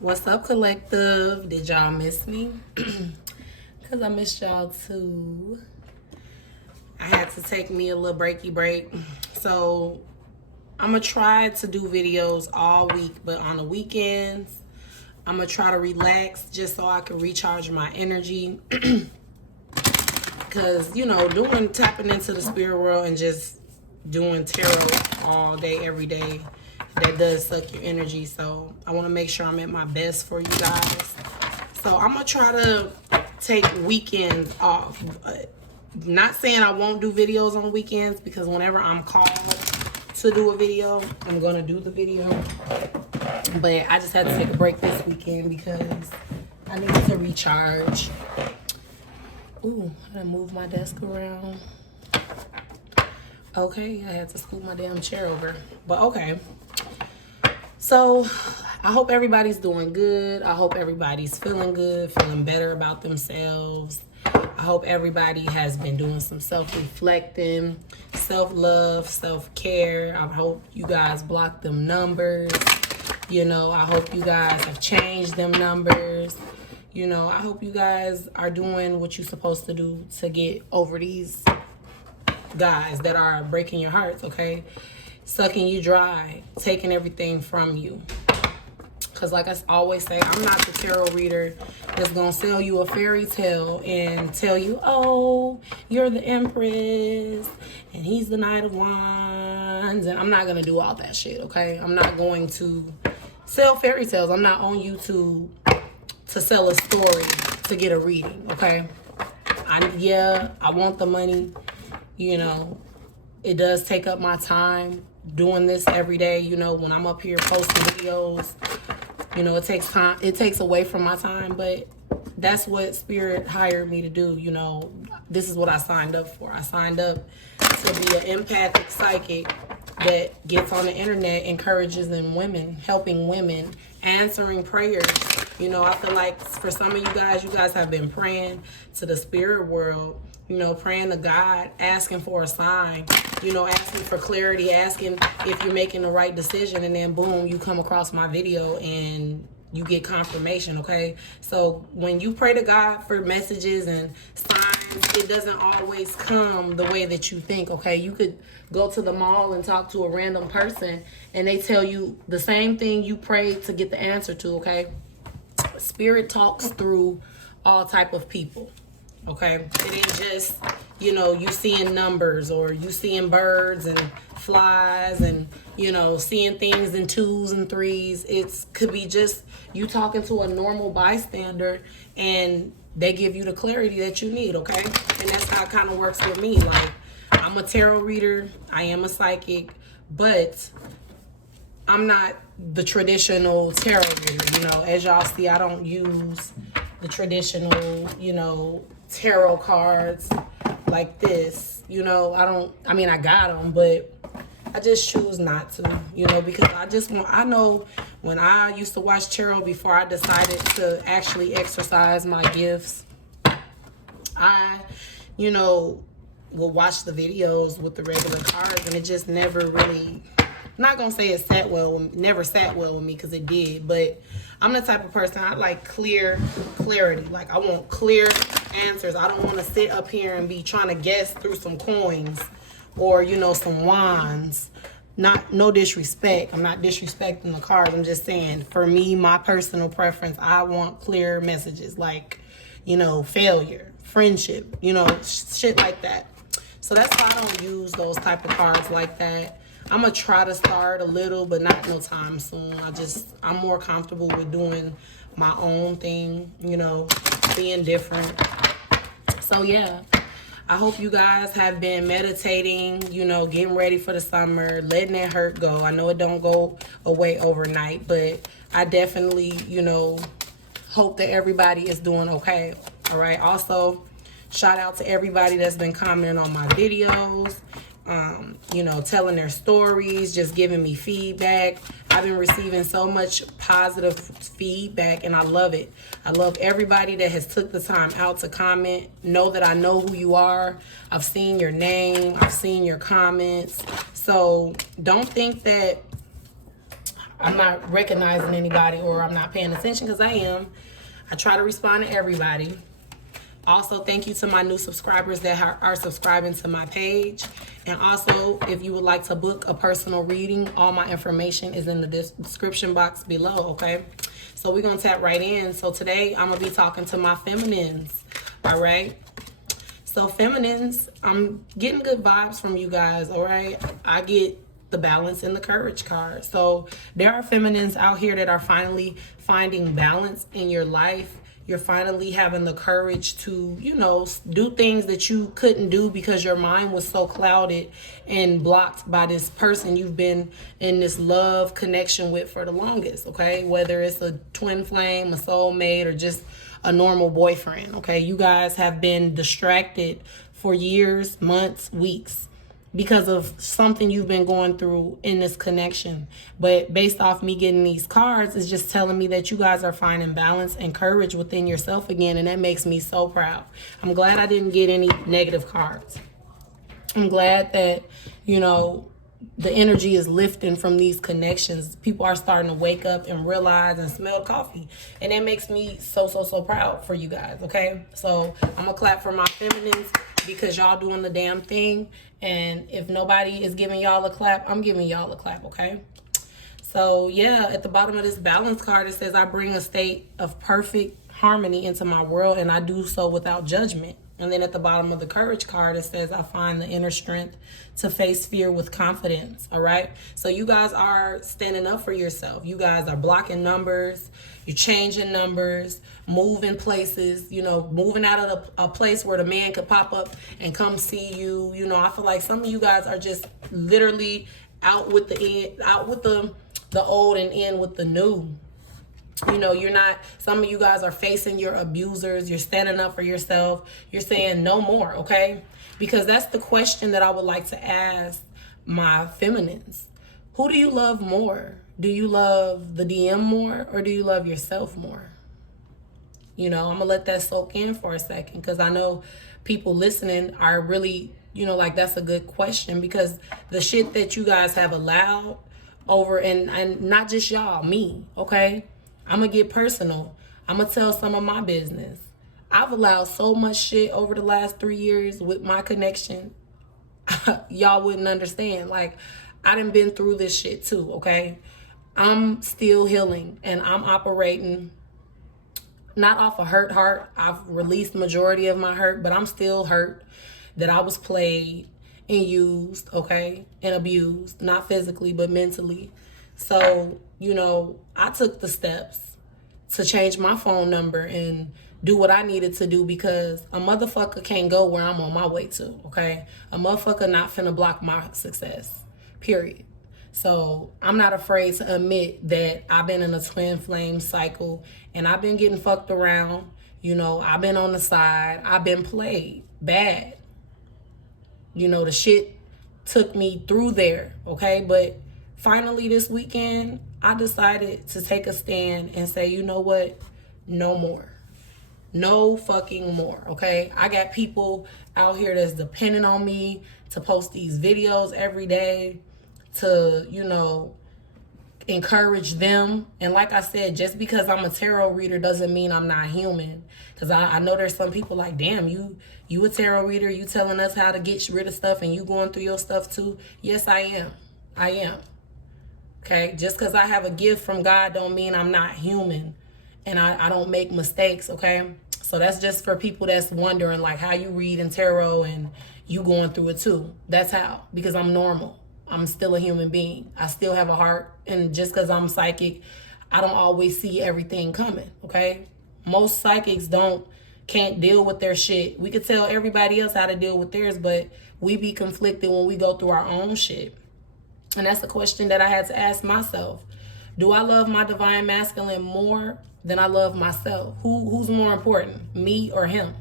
What's up, collective? Did y'all miss me? Because I missed y'all too. I had to take me a little breaky break. So I'm going to try to do videos all week, but on the weekends, I'm going to try to relax just so I can recharge my energy. Because, you know, tapping into the spirit world and just doing tarot all day, every day, that does suck your energy. So I want to make sure I'm at my best for you guys. So I'm going to try to take weekends off. Not saying I won't do videos on weekends, because whenever I'm called to do a video, I'm going to do the video. But I just had to take a break this weekend because I needed to recharge. Ooh, I gotta move my desk around. Okay, I had to scoot my damn chair over. But okay. So, I hope everybody's doing good. I hope everybody's feeling good, feeling better about themselves. I hope everybody has been doing some self-reflecting, self-love, self-care. I hope you guys blocked them numbers. You know, I hope you guys have changed them numbers. You know, I hope you guys are doing what you're supposed to do to get over these guys that are breaking your hearts, okay? Sucking you dry, taking everything from you. Because like I always say, I'm not the tarot reader that's going to sell you a fairy tale and tell you, oh, you're the Empress and he's the Knight of Wands. And I'm not going to do all that shit, okay? I'm not going to sell fairy tales. I'm not on YouTube to sell a story to get a reading, okay? I want the money. You know, it does take up my time doing this every day. You know, when I'm up here posting videos, you know, it takes time. It takes away from my time, but that's what Spirit hired me to do. You know, this is what I signed up for. I signed up to be an empathic psychic that gets on the internet, encourages women, helping women, answering prayers. You know, I feel like for some of you guys have been praying to the spirit world, you know, praying to God, asking for a sign, you know, asking for clarity, asking if you're making the right decision, and then boom, you come across my video and you get confirmation, okay? So when you pray to God for messages and signs, it doesn't always come the way that you think, okay? You could go to the mall and talk to a random person and they tell you the same thing you prayed to get the answer to, okay? Spirit talks through all type of people, okay? It ain't just, you know, you seeing numbers or you seeing birds and flies and, you know, seeing things in 2s and 3s. It could be just you talking to a normal bystander and they give you the clarity that you need, okay? And that's how it kind of works with me. Like, I'm a tarot reader, I am a psychic, but I'm not the traditional tarot reader. You know, as y'all see, I don't use the traditional, you know, tarot cards like this. You know, I mean, I got them, but I just choose not to, you know, because I know when I used to watch tarot before I decided to actually exercise my gifts, I, you know, will watch the videos with the regular cards and it just never really, I'm not gonna say it never sat well with me, because it did, but I'm the type of person, I like clarity. Like, I want clear answers. I don't want to sit up here and be trying to guess through some coins or, you know, some wands. No disrespect. I'm not disrespecting the cards. I'm just saying, for me, my personal preference, I want clear messages like, you know, failure, friendship, you know, shit like that. So that's why I don't use those type of cards like that. I'm going to try to start a little, but not no time soon. I'm more comfortable with doing my own thing, you know, being different. So, yeah, I hope you guys have been meditating, you know, getting ready for the summer, letting that hurt go. I know it don't go away overnight, but I definitely, you know, hope that everybody is doing okay. All right. Also, shout out to everybody that's been commenting on my videos. You know, telling their stories, just giving me feedback. I've been receiving so much positive feedback and I love it. I love everybody that has took the time out to comment. Know that I know who you are. I've seen your name. I've seen your comments. So don't think that I'm not recognizing anybody or I'm not paying attention, because I am. I try to respond to everybody. Also, thank you to my new subscribers that are subscribing to my page. And also, if you would like to book a personal reading, all my information is in the description box below, okay? So we're going to tap right in. So today, I'm going to be talking to my feminines, all right? So feminines, I'm getting good vibes from you guys, all right? I get the balance and the courage card. So there are feminines out here that are finally finding balance in your life. You're finally having the courage to, you know, do things that you couldn't do because your mind was so clouded and blocked by this person you've been in this love connection with for the longest, okay? Whether it's a twin flame, a soulmate, or just a normal boyfriend, okay? You guys have been distracted for years, months, weeks, because of something you've been going through in this connection. But based off me getting these cards, it's just telling me that you guys are finding balance and courage within yourself again, and that makes me so proud. I'm glad I didn't get any negative cards. I'm glad that, you know, the energy is lifting from these connections. People are starting to wake up and realize and smell coffee. And that makes me so proud for you guys, okay? So I'm going to clap for my feminines because y'all doing the damn thing. And if nobody is giving y'all a clap, I'm giving y'all a clap, okay? So, yeah, at the bottom of this balance card, it says, I bring a state of perfect harmony into my world, and I do so without judgment. And then at the bottom of the courage card, it says, I find the inner strength to face fear with confidence, all right? So you guys are standing up for yourself. You guys are blocking numbers. You're changing numbers, moving places, you know, moving out of a place where the man could pop up and come see you. You know, I feel like some of you guys are just literally out with the old and in with the new. You know, you're not, some of you guys are facing your abusers. You're standing up for yourself. You're saying no more, okay? Because that's the question that I would like to ask my feminines. Who do you love more? Do you love the DM more, or do you love yourself more? You know, I'm going to let that soak in for a second, because I know people listening are really, you know, like, that's a good question, because the shit that you guys have allowed over, and not just y'all, me, okay? I'm going to get personal. I'm going to tell some of my business. I've allowed so much shit over the last 3 years with my connection. Y'all wouldn't understand. Like, I done been through this shit too, okay? I'm still healing, and I'm operating not off a hurt heart. I've released the majority of my hurt, but I'm still hurt that I was played and used, okay, and abused, not physically, but mentally. So, you know, I took the steps to change my phone number and do what I needed to do, because a motherfucker can't go where I'm on my way to, okay? A motherfucker not finna block my success, period. So I'm not afraid to admit that I've been in a twin flame cycle, and I've been getting fucked around. You know, I've been on the side. I've been played bad. You know, the shit took me through there, okay? But finally this weekend, I decided to take a stand and say, you know what? No more. No fucking more, okay? I got people out here that's depending on me to post these videos every day, to, you know, encourage them. And like I said, just because I'm a tarot reader doesn't mean I'm not human. Because I know there's some people like, damn, you a tarot reader, you telling us how to get rid of stuff, and you going through your stuff too. Yes, I am. I am. Okay? Just because I have a gift from God don't mean I'm not human, and I don't make mistakes, okay? So that's just for people that's wondering, like, how you read in tarot and you going through it too. That's how. Because I'm normal. I'm still a human being. I still have a heart. And just because I'm psychic, I don't always see everything coming, okay? Most psychics can't deal with their shit. We could tell everybody else how to deal with theirs, but we be conflicted when we go through our own shit. And that's the question that I had to ask myself. Do I love my divine masculine more than I love myself? Who's more important, me or him?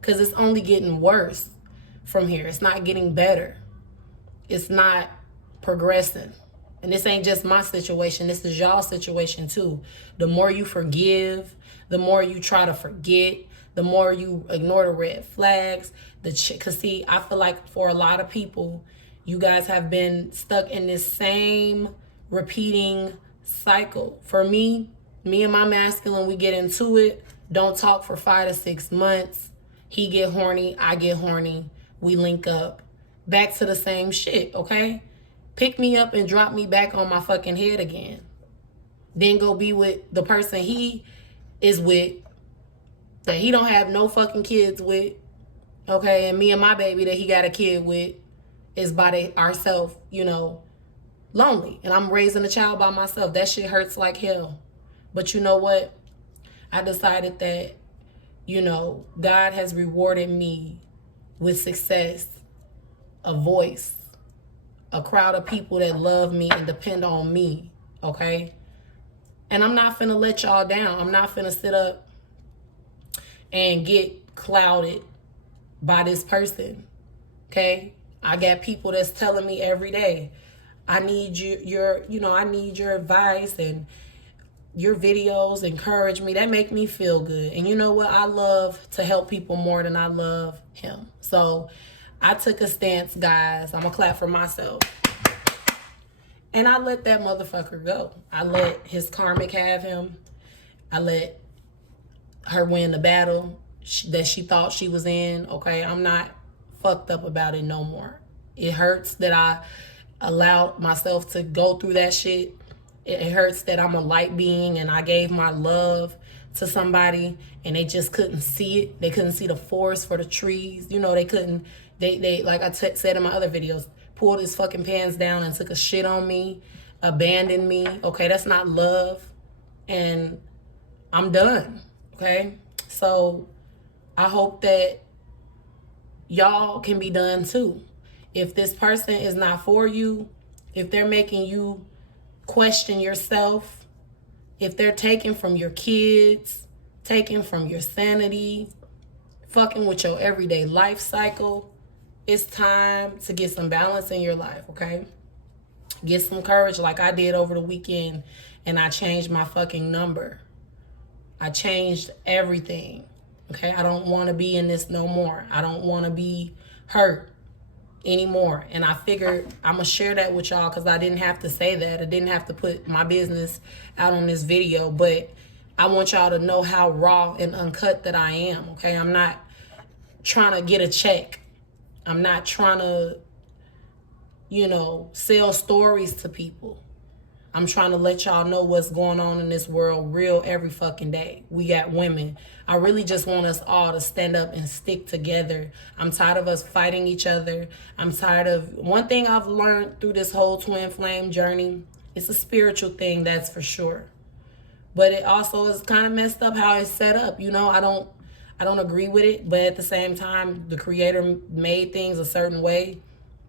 Because it's only getting worse from here. It's not getting better. It's not progressing. And this ain't just my situation. This is y'all's situation too. The more you forgive, the more you try to forget, the more you ignore the red flags. Because see, I feel like for a lot of people, you guys have been stuck in this same repeating cycle. For me and my masculine, we get into it. Don't talk for 5 to 6 months. He get horny, I get horny. We link up. Back to the same shit, okay? Pick me up and drop me back on my fucking head again. Then go be with the person he is with, that he don't have no fucking kids with, okay? And me and my baby that he got a kid with is by ourselves, you know, lonely. And I'm raising a child by myself. That shit hurts like hell. But you know what? I decided that, you know, God has rewarded me with success, a voice, a crowd of people that love me and depend on me, okay? And I'm not finna let y'all down. I'm not finna sit up and get clouded by this person, okay? I got people that's telling me every day, I need I need your advice, and your videos encourage me. That make me feel good. And you know what? I love to help people more than I love him. So I took a stance, guys. I'm gonna clap for myself. And I let that motherfucker go. I let his karmic have him. I let her win the battle that she thought she was in, okay? I'm not fucked up about it no more. It hurts that I allowed myself to go through that shit. It hurts that I'm a light being and I gave my love to somebody and they just couldn't see it. They couldn't see the forest for the trees. You know, they couldn't, they like I said in my other videos, pulled his fucking pants down and took a shit on me, abandoned me. Okay, that's not love. And I'm done, okay? So I hope that y'all can be done too. If this person is not for you, if they're making you question yourself, if they're taking from your kids, taking from your sanity, fucking with your everyday life cycle, it's time to get some balance in your life, okay? Get some courage like I did over the weekend, and I changed my fucking number. I changed everything, okay? I don't want to be in this no more. I don't want to be hurt anymore. And I figured I'm gonna share that with y'all because I didn't have to say that. I didn't have to put my business out on this video, but I want y'all to know how raw and uncut that I am, okay? I'm not trying to get a check. I'm not trying to, you know, sell stories to people. I'm trying to let y'all know what's going on in this world real every fucking day. We got women. I really just want us all to stand up and stick together. I'm tired of us fighting each other. I'm tired of, one thing I've learned through this whole twin flame journey, it's a spiritual thing, that's for sure. But it also is kind of messed up how it's set up. You know, I don't agree with it, but at the same time, the creator made things a certain way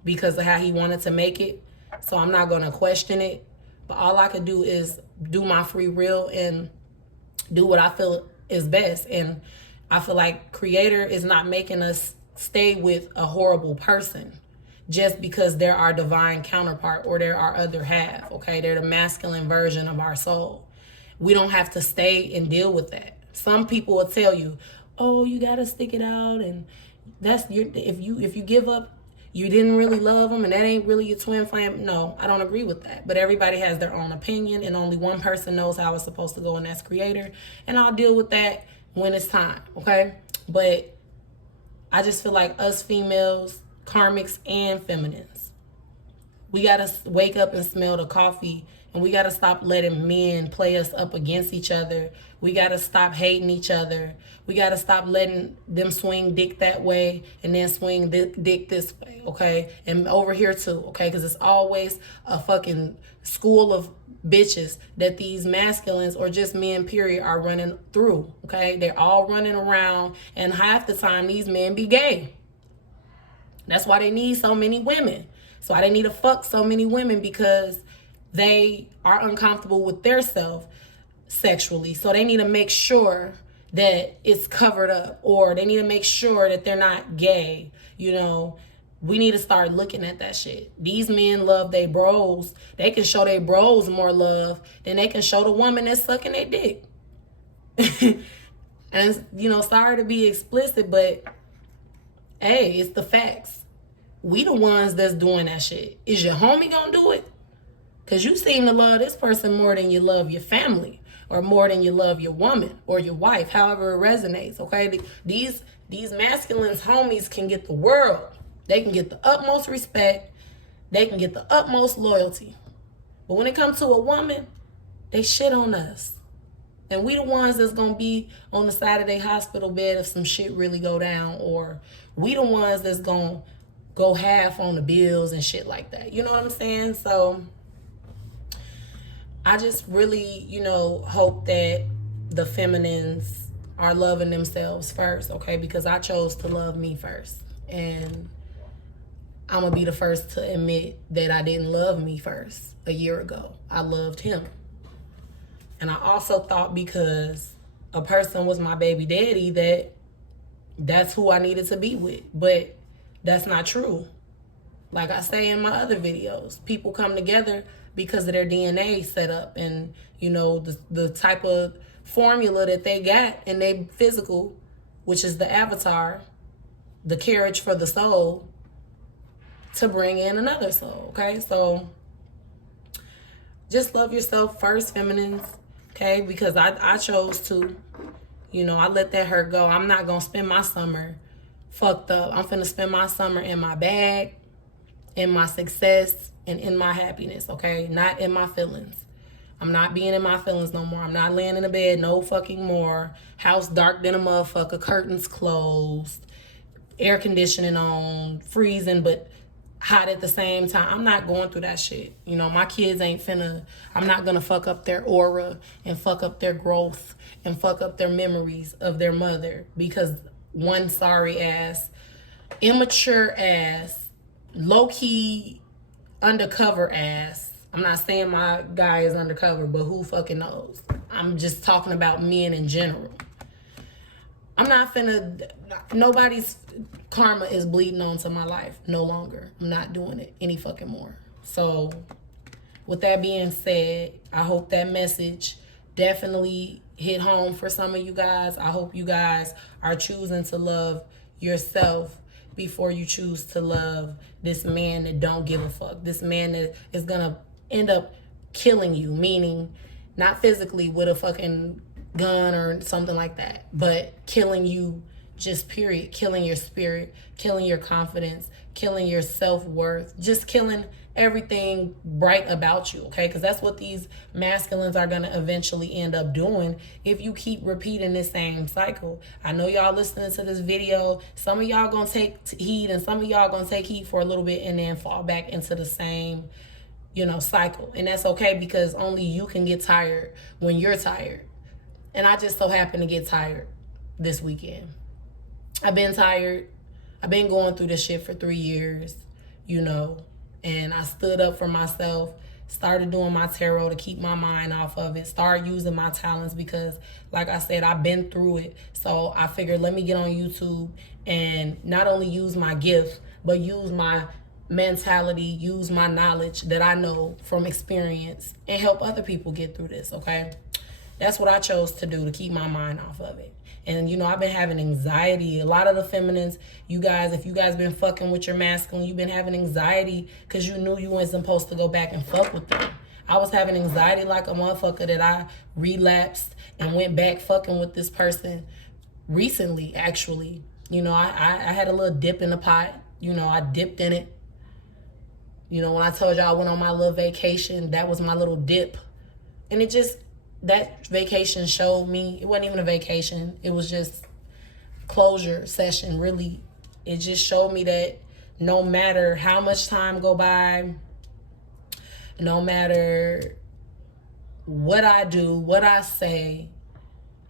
because of how he wanted to make it. So I'm not going to question it. But all I can do is do my free will and do what I feel is best. And I feel like creator is not making us stay with a horrible person just because they're our divine counterpart or they're our other half, okay? They're the masculine version of our soul. We don't have to stay and deal with that. Some people will tell you, oh, you got to stick it out, and that's your, if you give up, you didn't really love them, and that ain't really your twin flame. No, I don't agree with that. But everybody has their own opinion, and only one person knows how it's supposed to go, and that's creator. And I'll deal with that when it's time, okay? But I just feel like us females, karmics and feminines, we got to wake up and smell the coffee, and we got to stop letting men play us up against each other. We got to stop hating each other. We got to stop letting them swing dick that way and then swing dick this way, okay? And over here too, okay? Because it's always a fucking school of bitches that these masculines or just men, period, are running through, okay? They're all running around, and half the time these men be gay. That's why they need so many women. That's why they need to fuck so many women, because they are uncomfortable with their self sexually. So they need to make sure that it's covered up, or they need to make sure that they're not gay. You know, we need to start looking at that shit. These men love they bros. They can show they bros more love than they can show the woman that's sucking their dick. And, you know, sorry to be explicit, but hey, it's the facts. We the ones that's doing that shit. Is your homie gonna do it? Because you seem to love this person more than you love your family, or more than you love your woman or your wife, however it resonates, okay? These masculines, homies, can get the world. They can get the utmost respect. They can get the utmost loyalty. But when it comes to a woman, they shit on us. And we the ones that's going to be on the side of their hospital bed if some shit really go down. Or we the ones that's going to go half on the bills and shit like that. You know what I'm saying? So I just really, hope that the feminines are loving themselves first, okay? Because I chose to love me first. And I'm going to be the first to admit that I didn't love me first a year ago. I loved him. And I also thought because a person was my baby daddy that's who I needed to be with. But that's not true. Like I say in my other videos, people come together because of their DNA set up and, the type of formula that they got in their physical, which is the avatar, the carriage for the soul, to bring in another soul, okay? So just love yourself first, feminines, okay? Because I chose to, I let that hurt go. I'm not going to spend my summer fucked up. I'm finna spend my summer in my bag, in my success, and in my happiness, okay? Not in my feelings. I'm not being in my feelings no more. I'm not laying in the bed no fucking more. House dark than a motherfucker, curtains closed, air conditioning on, freezing, but hot at the same time. I'm not going through that shit. My kids I'm not gonna fuck up their aura and fuck up their growth and fuck up their memories of their mother because one sorry ass, immature ass, low-key undercover ass. I'm not saying my guy is undercover, but who fucking knows? I'm just talking about men in general. I'm not finna, nobody's karma is bleeding onto my life no longer. I'm not doing it any fucking more. So with that being said, I hope that message definitely hit home for some of you guys. I hope you guys are choosing to love yourself before you choose to love this man that don't give a fuck. This man that is gonna end up killing you, meaning not physically with a fucking gun or something like that, but killing you just period, killing your spirit, killing your confidence, killing your self-worth, just killing everything bright about you, okay? Because that's what these masculines are going to eventually end up doing if you keep repeating this same cycle. I know y'all listening to this video, some of y'all going to take heed and some of y'all going to take heed for a little bit and then fall back into the same, cycle. And that's okay because only you can get tired when you're tired. And I just so happen to get tired this weekend. I've been tired. I've been going through this shit for 3 years, and I stood up for myself, started doing my tarot to keep my mind off of it, started using my talents because, like I said, I've been through it. So I figured let me get on YouTube and not only use my gift, but use my mentality, use my knowledge that I know from experience and help other people get through this, okay? That's what I chose to do to keep my mind off of it. And, I've been having anxiety. A lot of the feminines, you guys, if you guys been fucking with your masculine, you've been having anxiety because you knew you weren't supposed to go back and fuck with them. I was having anxiety like a motherfucker that I relapsed and went back fucking with this person recently, actually. I had a little dip in the pot. I dipped in it. When I told y'all I went on my little vacation, that was my little dip. And that vacation showed me, it wasn't even a vacation, it was just closure session, really. It just showed me that no matter how much time go by, no matter what I do, what I say,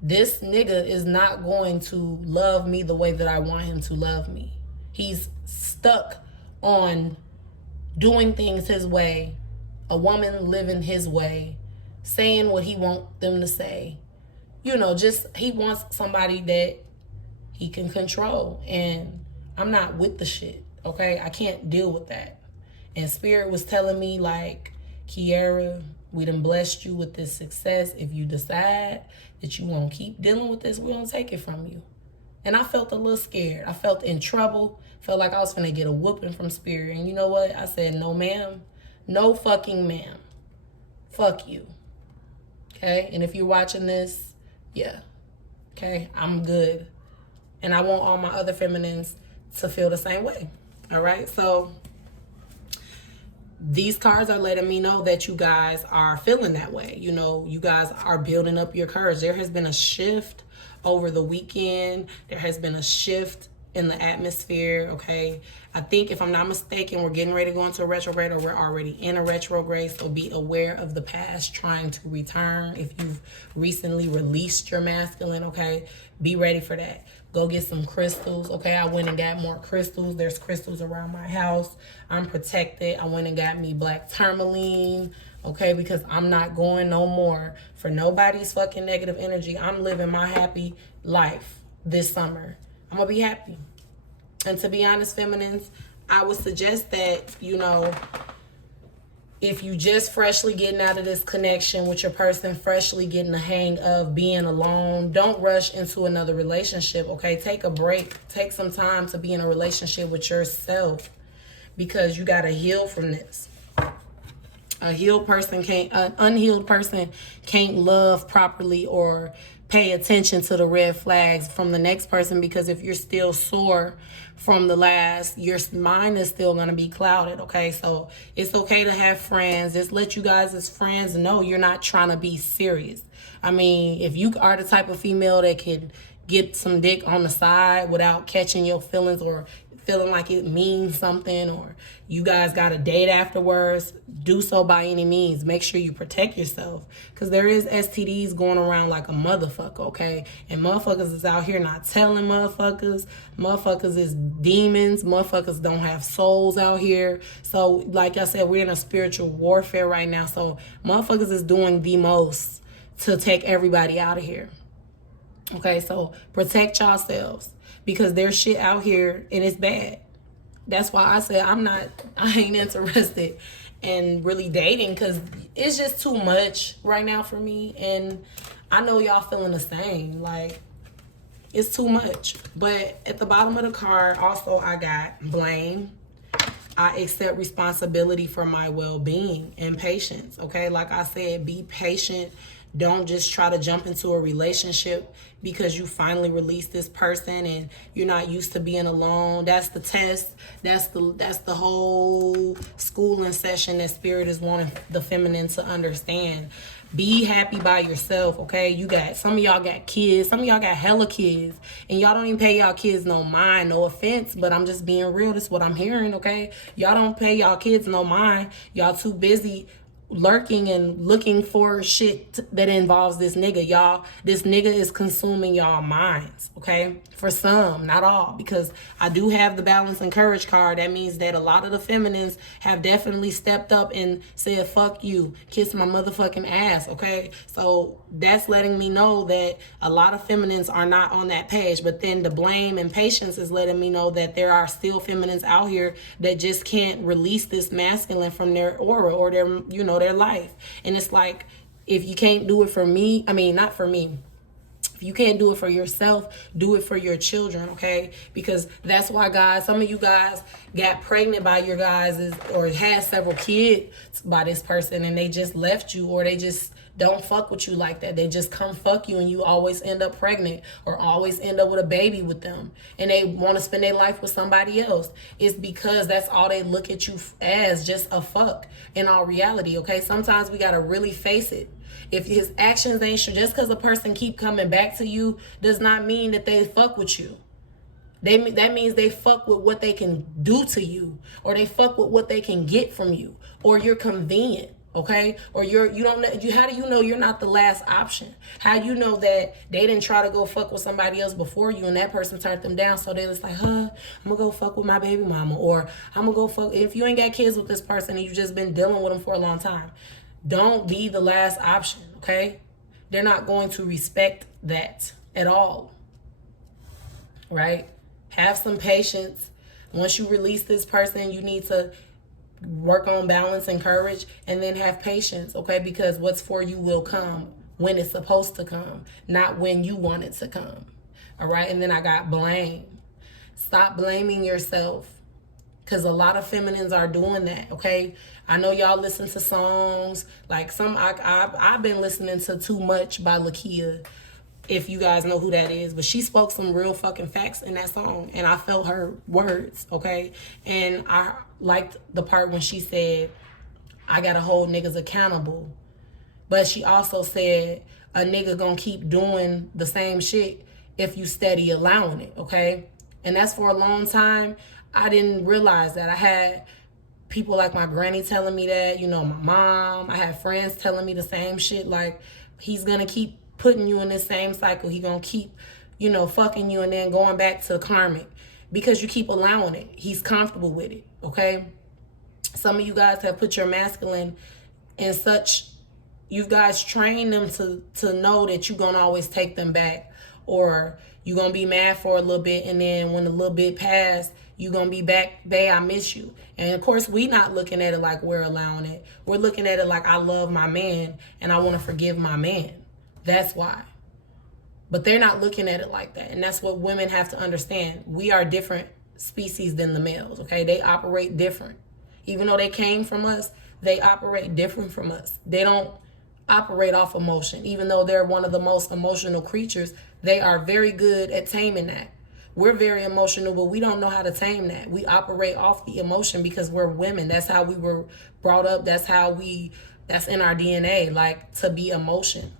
this nigga is not going to love me the way that I want him to love me. He's stuck on doing things his way, a woman living his way, saying what he wants them to say. He wants somebody that he can control. And I'm not with the shit, okay? I can't deal with that. And Spirit was telling me, like, Kiarra, we done blessed you with this success. If you decide that you won't keep dealing with this, we're going to take it from you. And I felt a little scared. I felt in trouble. Felt like I was finna get a whooping from Spirit. And you know what? I said, no, ma'am. No fucking ma'am. fuck you. Okay? And if you're watching this, yeah. Okay? I'm good. And I want all my other feminines to feel the same way. All right? So these cards are letting me know that you guys are feeling that way. You know, you guys are building up your courage. There has been a shift over the weekend. There has been a shift in the atmosphere, okay? I think, if I'm not mistaken, we're getting ready to go into a retrograde, or we're already in a retrograde, so be aware of the past trying to return. If you've recently released your masculine, okay, be ready for that. Go get some crystals, okay? I went and got more crystals. There's crystals around my house. I'm protected. I went and got me black tourmaline, okay, because I'm not going no more for nobody's fucking negative energy. I'm living my happy life this summer. I'm gonna be happy. And to be honest, feminines, I would suggest that, you know, if you just freshly getting out of this connection with your person, freshly getting the hang of being alone, don't rush into another relationship, okay? Take a break. Take some time to be in a relationship with yourself, because you gotta heal from this. An unhealed person can't love properly or pay attention to the red flags from the next person, because if you're still sore from the last, your mind is still going to be clouded, okay? So it's okay to have friends. Just let you guys as friends know you're not trying to be serious. I mean, if you are the type of female that can get some dick on the side without catching your feelings or feeling like it means something, or you guys got a date afterwards, do so by any means. Make sure you protect yourself, because there is STDs going around like a motherfucker, okay? And motherfuckers is out here not telling motherfuckers. Motherfuckers is demons. Motherfuckers don't have souls out here. So like I said, we're in a spiritual warfare right now. So motherfuckers is doing the most to take everybody out of here. Okay, so protect yourselves, because there's shit out here and it's bad. That's why I say I ain't interested in really dating, because it's just too much right now for me. And I know y'all feeling the same. Like, it's too much. But at the bottom of the card, also, I got blame. I accept responsibility for my well-being and patience. Okay, like I said, be patient. Don't just try to jump into a relationship because you finally released this person and you're not used to being alone. That's the test. That's the whole schooling session that Spirit is wanting the feminine to understand. Be happy by yourself, okay? You got, some of y'all got kids. Some of y'all got hella kids. And y'all don't even pay y'all kids no mind. No offense, but I'm just being real. This is what I'm hearing, okay? Y'all don't pay y'all kids no mind. Y'all too busy lurking and looking for shit that involves this nigga. Y'all, this nigga is consuming y'all minds, okay? For some, not all, because I do have the balance and courage card. That means that a lot of the feminines have definitely stepped up and said, fuck you, kiss my motherfucking ass, okay? So that's letting me know that a lot of feminines are not on that page. But then the blame and patience is letting me know that there are still feminines out here that just can't release this masculine from their aura or their, you know, their life. And it's like, if you can't do it for me, I mean, not for me, if you can't do it for yourself, do it for your children, okay? Because that's why, guys, some of you guys got pregnant by your guys or had several kids by this person, and they just left you, or they just don't fuck with you like that. They just come fuck you, and you always end up pregnant or always end up with a baby with them, and they want to spend their life with somebody else. It's because that's all they look at you as, just a fuck in all reality, okay? Sometimes we got to really face it. If his actions ain't sure, just because a person keep coming back to you does not mean that they fuck with you. That means they fuck with what they can do to you, or they fuck with what they can get from you, or you're convenient, okay? Or you don't know. How do you know you're not the last option? How you know that they didn't try to go fuck with somebody else before you and that person turned them down? So they just like, I'm gonna go fuck with my baby mama, or I'm gonna go fuck. If you ain't got kids with this person and you've just been dealing with them for a long time, don't be the last option, okay? They're not going to respect that at all, right? Have some patience. Once you release this person, you need to work on balance and courage, and then have patience, okay? Because what's for you will come when it's supposed to come, not when you want it to come, all right? And then I got blame. Stop blaming yourself Because a lot of feminines are doing that, okay? I know y'all listen to songs. Like I've been listening to Too Much by Lakia, if you guys know who that is. But she spoke some real fucking facts in that song. And I felt her words, okay? And I liked the part when she said, I gotta hold niggas accountable. But she also said, a nigga gonna keep doing the same shit if you steady allowing it, okay? And that's for a long time. I didn't realize that. I had people like my granny telling me that, you know, my mom. I had friends telling me the same shit. Like, he's gonna keep putting you in this same cycle. He gonna keep, you know, fucking you and then going back to karmic because you keep allowing it. He's comfortable with it, okay? Some of you guys have put your masculine in such, you guys train them to know that you're gonna always take them back, or you're gonna be mad for a little bit, and then when a little bit passed, you're gonna be back, babe, I miss you. And of course, we not looking at it like we're allowing it. We're looking at it like, I love my man and I want to forgive my man. That's why. But they're not looking at it like that. And that's what women have to understand. We are different species than the males, okay? They operate different. Even though they came from us, they operate different from us. They don't operate off emotion. Even though they're one of the most emotional creatures, they are very good at taming that. We're very emotional, but we don't know how to tame that. We operate off the emotion because we're women. That's how we were brought up. That's in our DNA, like, to be emotion.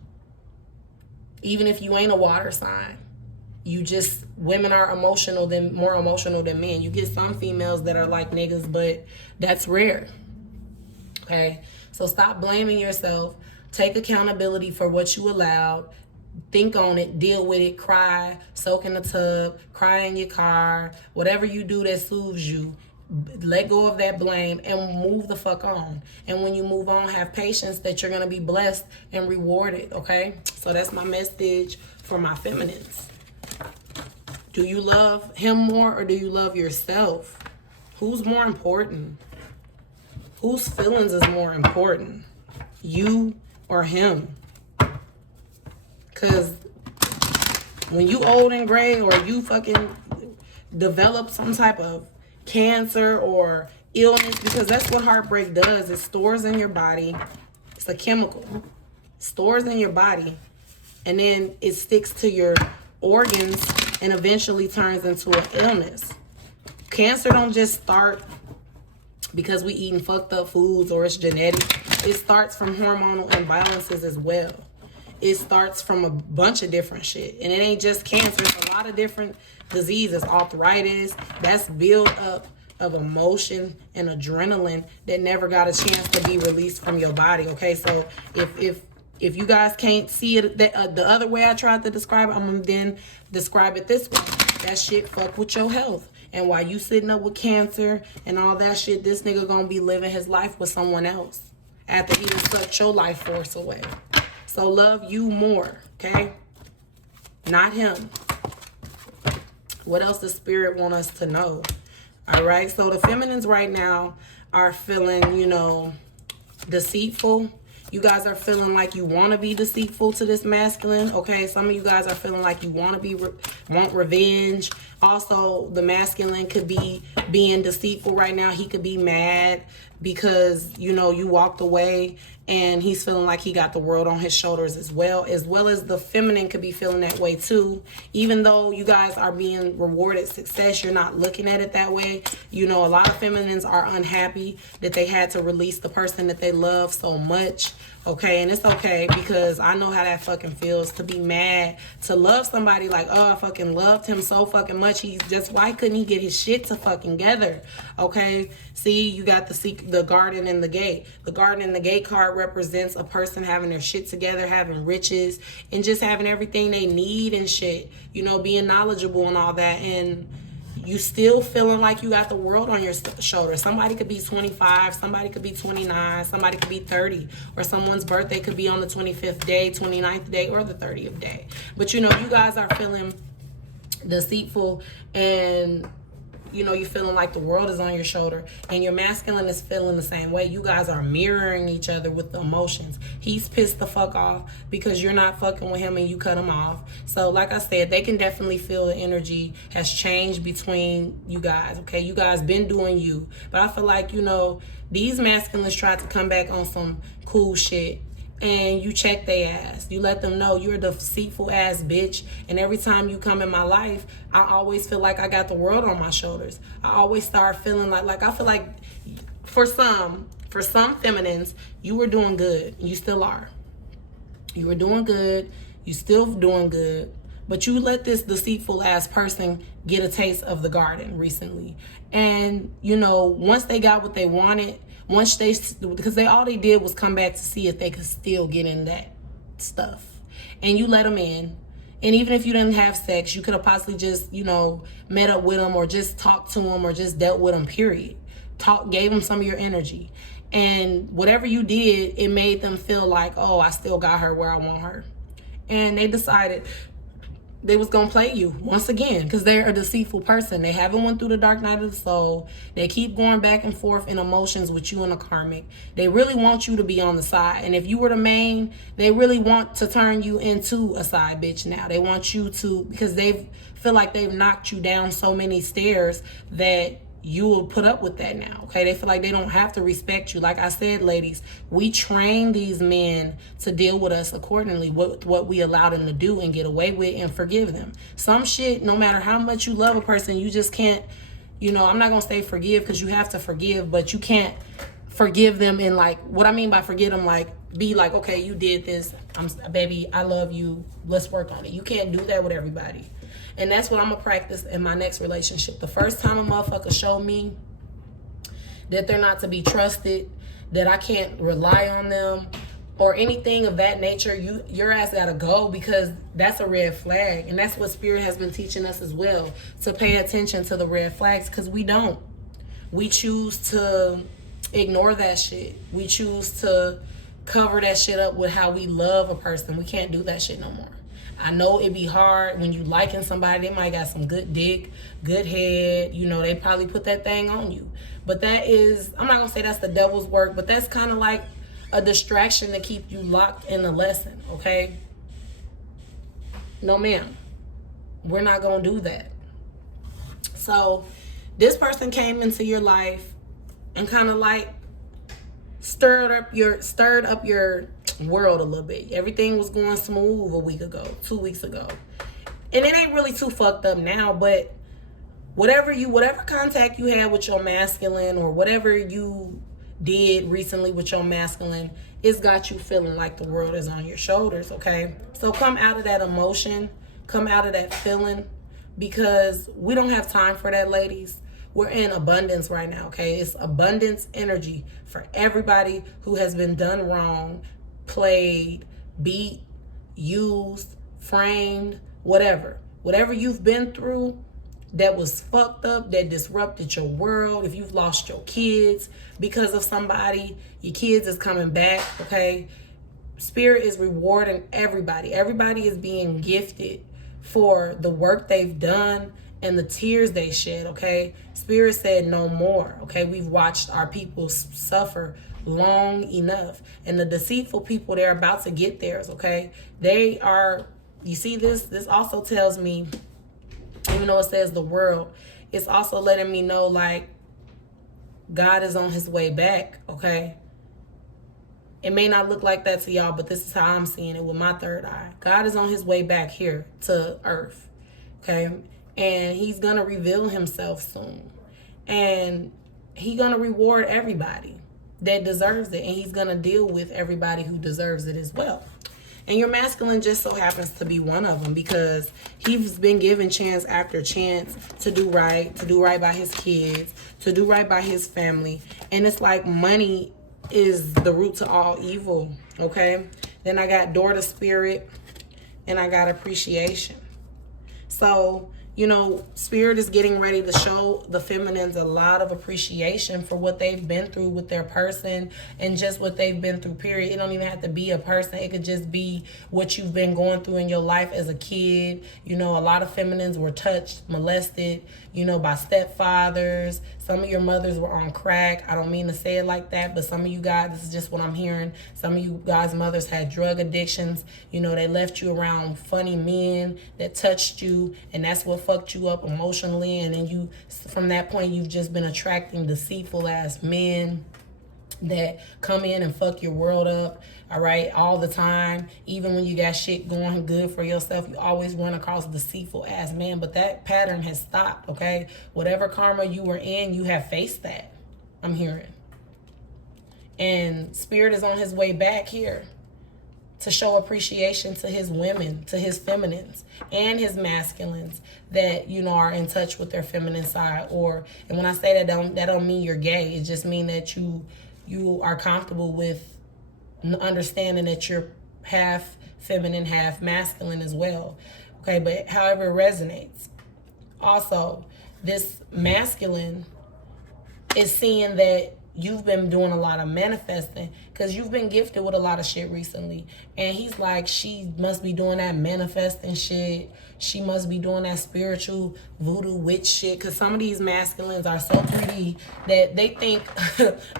Even if you ain't a water sign, women are more emotional than men. You get some females that are like niggas, but that's rare. Okay? So stop blaming yourself. Take accountability for what you allowed. Think on it, deal with it, cry, soak in the tub, cry in your car, whatever you do that soothes you. Let go of that blame and move the fuck on. And when you move on, have patience that you're going to be blessed and rewarded, okay? So that's my message for my feminines. Do you love him more or do you love yourself? Who's more important? Whose feelings is more important? You or him? Because when you old and gray, or you fucking develop some type of cancer or illness, because that's what heartbreak does. It stores in your body. It's a chemical. Stores in your body. And then it sticks to your organs and eventually turns into an illness. Cancer don't just start because we eating fucked up foods or it's genetic. It starts from hormonal imbalances as well. It starts from a bunch of different shit. And it ain't just cancer. It's a lot of different diseases. Arthritis. That's build up of emotion and adrenaline that never got a chance to be released from your body. Okay, so if you guys can't see it the other way I tried to describe it, I'm going to then describe it this way. That shit fuck with your health. And while you sitting up with cancer and all that shit, this nigga going to be living his life with someone else after he done sucked your life force away. So love you more, okay? Not him. What else does Spirit want us to know? All right, so the feminines right now are feeling, you know, deceitful. You guys are feeling like you want to be deceitful to this masculine, okay? Some of you guys are feeling like you want to want revenge. Also, the masculine could be being deceitful right now. He could be mad because, you know, you walked away, and he's feeling like he got the world on his shoulders as well as the feminine could be feeling that way too. Even though you guys are being rewarded success, you're not looking at it that way. You know, a lot of feminines are unhappy that they had to release the person that they love so much. Okay, and it's okay, because I know how that fucking feels to be mad, to love somebody like, oh, I fucking loved him so fucking much. Why couldn't he get his shit to fucking together? Okay, see, you got the garden and the gate. The garden and the gate card represents a person having their shit together, having riches, and just having everything they need and shit. You know, being knowledgeable and all that, and you still feeling like you got the world on your shoulder. Somebody could be 25, somebody could be 29, somebody could be 30, or someone's birthday could be on the 25th day, 29th day, or the 30th day. But you know, you guys are feeling deceitful, and you know, you're feeling like the world is on your shoulder, and your masculine is feeling the same way. You guys are mirroring each other with the emotions. He's pissed the fuck off because you're not fucking with him and you cut him off. So like I said, they can definitely feel the energy has changed between you guys, okay? You guys been doing you. But I feel like, you know, these masculines tried to come back on some cool shit, and you check their ass. You let them know you're a deceitful ass bitch, and every time you come in my life, I always feel like I got the world on my shoulders. I always start feeling like I feel like for some feminines, you were doing good. You still are. You were doing good. You still doing good. But you let this deceitful ass person get a taste of the garden recently. And, you know, once they got what they wanted, because all they did was come back to see if they could still get in that stuff. And you let them in. And even if you didn't have sex, you could have possibly just, you know, met up with them or just talked to them or just dealt with them, period. Gave them some of your energy. And whatever you did, it made them feel like, oh, I still got her where I want her. And they decided they was gonna play you once again because they're a deceitful person. They haven't went through the dark night of the soul. They keep going back and forth in emotions with you and a karmic. They really want you to be on the side. And if you were the main, they really want to turn you into a side bitch now. They want you to, because they feel like they've knocked you down so many stairs that you will put up with that now, okay? They feel like they don't have to respect you. Like I said, ladies, we train these men to deal with us accordingly, what we allow them to do and get away with and forgive them. Some shit, no matter how much you love a person, you just can't, you know, I'm not gonna say forgive because you have to forgive, but you can't forgive them in like, what I mean by forgive them, like, be like, okay, you did this, baby, I love you, let's work on it. You can't do that with everybody. And that's what I'm going to practice in my next relationship. The first time a motherfucker show me that they're not to be trusted, that I can't rely on them, or anything of that nature, your ass got to go, because that's a red flag. And that's what Spirit has been teaching us as well, to pay attention to the red flags, because we don't. We choose to ignore that shit. We choose to cover that shit up with how we love a person. We can't do that shit no more. I know it be hard when you liking somebody. They might got some good dick, good head. You know, they probably put that thing on you. But that is, I'm not going to say that's the devil's work, but that's kind of like a distraction to keep you locked in the lesson, okay? No, ma'am. We're not going to do that. So this person came into your life and kind of like stirred up your world a little bit. Everything was going smooth a week ago, 2 weeks ago. And it ain't really too fucked up now, but whatever contact you had with your masculine, or whatever you did recently with your masculine, it's got you feeling like the world is on your shoulders, okay? So come out of that emotion, come out of that feeling, because we don't have time for that, ladies. We're in abundance right now, okay? It's abundance energy for everybody who has been done wrong, played, beat, used, framed, whatever. Whatever you've been through that was fucked up, that disrupted your world, if you've lost your kids because of somebody, your kids is coming back, okay? Spirit is rewarding everybody. Everybody is being gifted for the work they've done and the tears they shed, okay? Spirit said no more, okay? We've watched our people suffer long enough. And the deceitful people, they're about to get theirs, okay? They are, you see this also tells me, even though it says the world, it's also letting me know, like, God is on his way back, okay? It may not look like that to y'all, but this is how I'm seeing it with my third eye. God is on his way back here to earth, okay? And he's going to reveal himself soon. And he's going to reward everybody that deserves it. And he's going to deal with everybody who deserves it as well. And your masculine just so happens to be one of them, because he's been given chance after chance to do right by his kids, to do right by his family. And it's like money is the root to all evil, okay? Then I got door to spirit, and I got appreciation. So you know, Spirit is getting ready to show the feminines a lot of appreciation for what they've been through with their person and just what they've been through, period. It don't even have to be a person. It could just be what you've been going through in your life as a kid. You know, a lot of feminines were touched, molested, you know, by stepfathers. Some of your mothers were on crack. I don't mean to say it like that, but some of you guys, this is just what I'm hearing. Some of you guys' mothers had drug addictions. You know, they left you around funny men that touched you, and that's what fucked you up emotionally. And then you, from that point, you've just been attracting deceitful ass men that come in and fuck your world up, all right, all the time. Even when you got shit going good for yourself, you always run across deceitful ass man. But that pattern has stopped, okay? Whatever karma you were in, you have faced that, I'm hearing. And Spirit is on his way back here to show appreciation to his women, to his feminines and his masculines that, you know, are in touch with their feminine side. Or, and when I say that, that don't mean you're gay. It just mean that you are comfortable with understanding that you're half feminine, half masculine as well. Okay, but however it resonates. Also, this masculine is seeing that you've been doing a lot of manifesting because you've been gifted with a lot of shit recently. And he's like, she must be doing that manifesting shit. She must be doing that spiritual voodoo witch shit. Because some of these masculines are so 3D that they think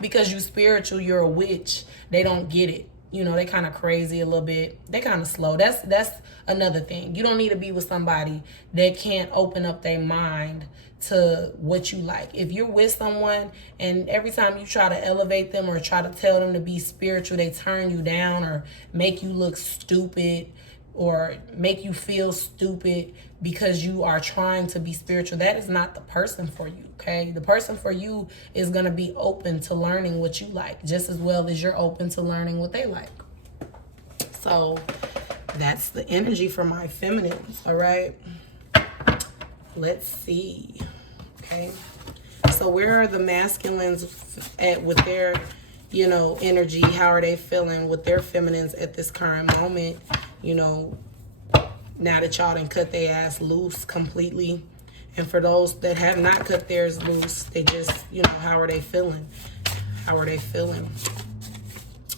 because you spiritual, you're a witch. They don't get it. You know, they kind of crazy a little bit. They kind of slow. That's another thing. You don't need to be with somebody that can't open up their mind to what you like. If you're with someone and every time you try to elevate them or try to tell them to be spiritual, they turn you down or make you look stupid or make you feel stupid because you are trying to be spiritual, that is not the person for you, okay? The person for you is going to be open to learning what you like just as well as you're open to learning what they like. So that's the energy for my feminines, all right? Let's see, okay? So where are the masculines at with their, you know, energy? How are they feeling with their feminines at this current moment? You know, now that y'all done cut their ass loose completely. And for those that have not cut theirs loose, they just, you know, how are they feeling? How are they feeling?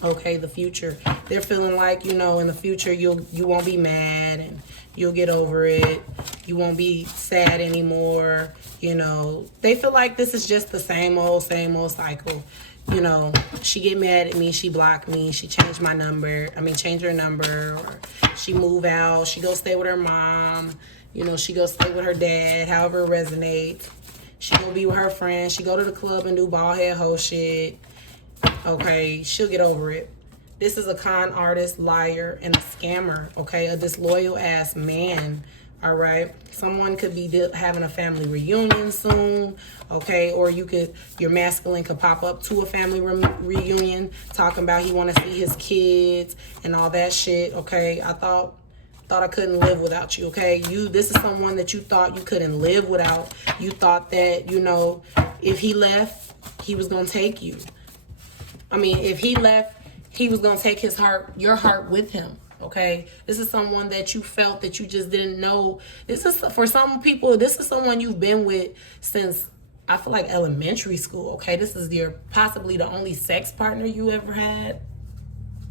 Okay, the future. They're feeling like, you know, in the future you won't be mad and you'll get over it. You won't be sad anymore. You know, they feel like this is just the same old cycle. You know, she get mad at me, she blocked me, she changed my number, change her number, or she move out, she go stay with her mom, you know, she go stay with her dad, however it resonates. She go be with her friends, she go to the club and do bald head hoe shit. Okay, she'll get over it. This is a con artist, liar, and a scammer, okay? A disloyal ass man, all right? Someone could be having a family reunion soon, okay? Or your masculine could pop up to a family reunion talking about he want to see his kids and all that shit, okay? I thought I couldn't live without you, okay? This is someone that you thought you couldn't live without. You thought that, you know, if he left, he was going to take you. If he left, he was going to take your heart with him. Okay, this is someone that you felt that you just didn't know. This is, for some people, this is someone you've been with since, I feel like, elementary school. Okay, this is possibly the only sex partner you ever had.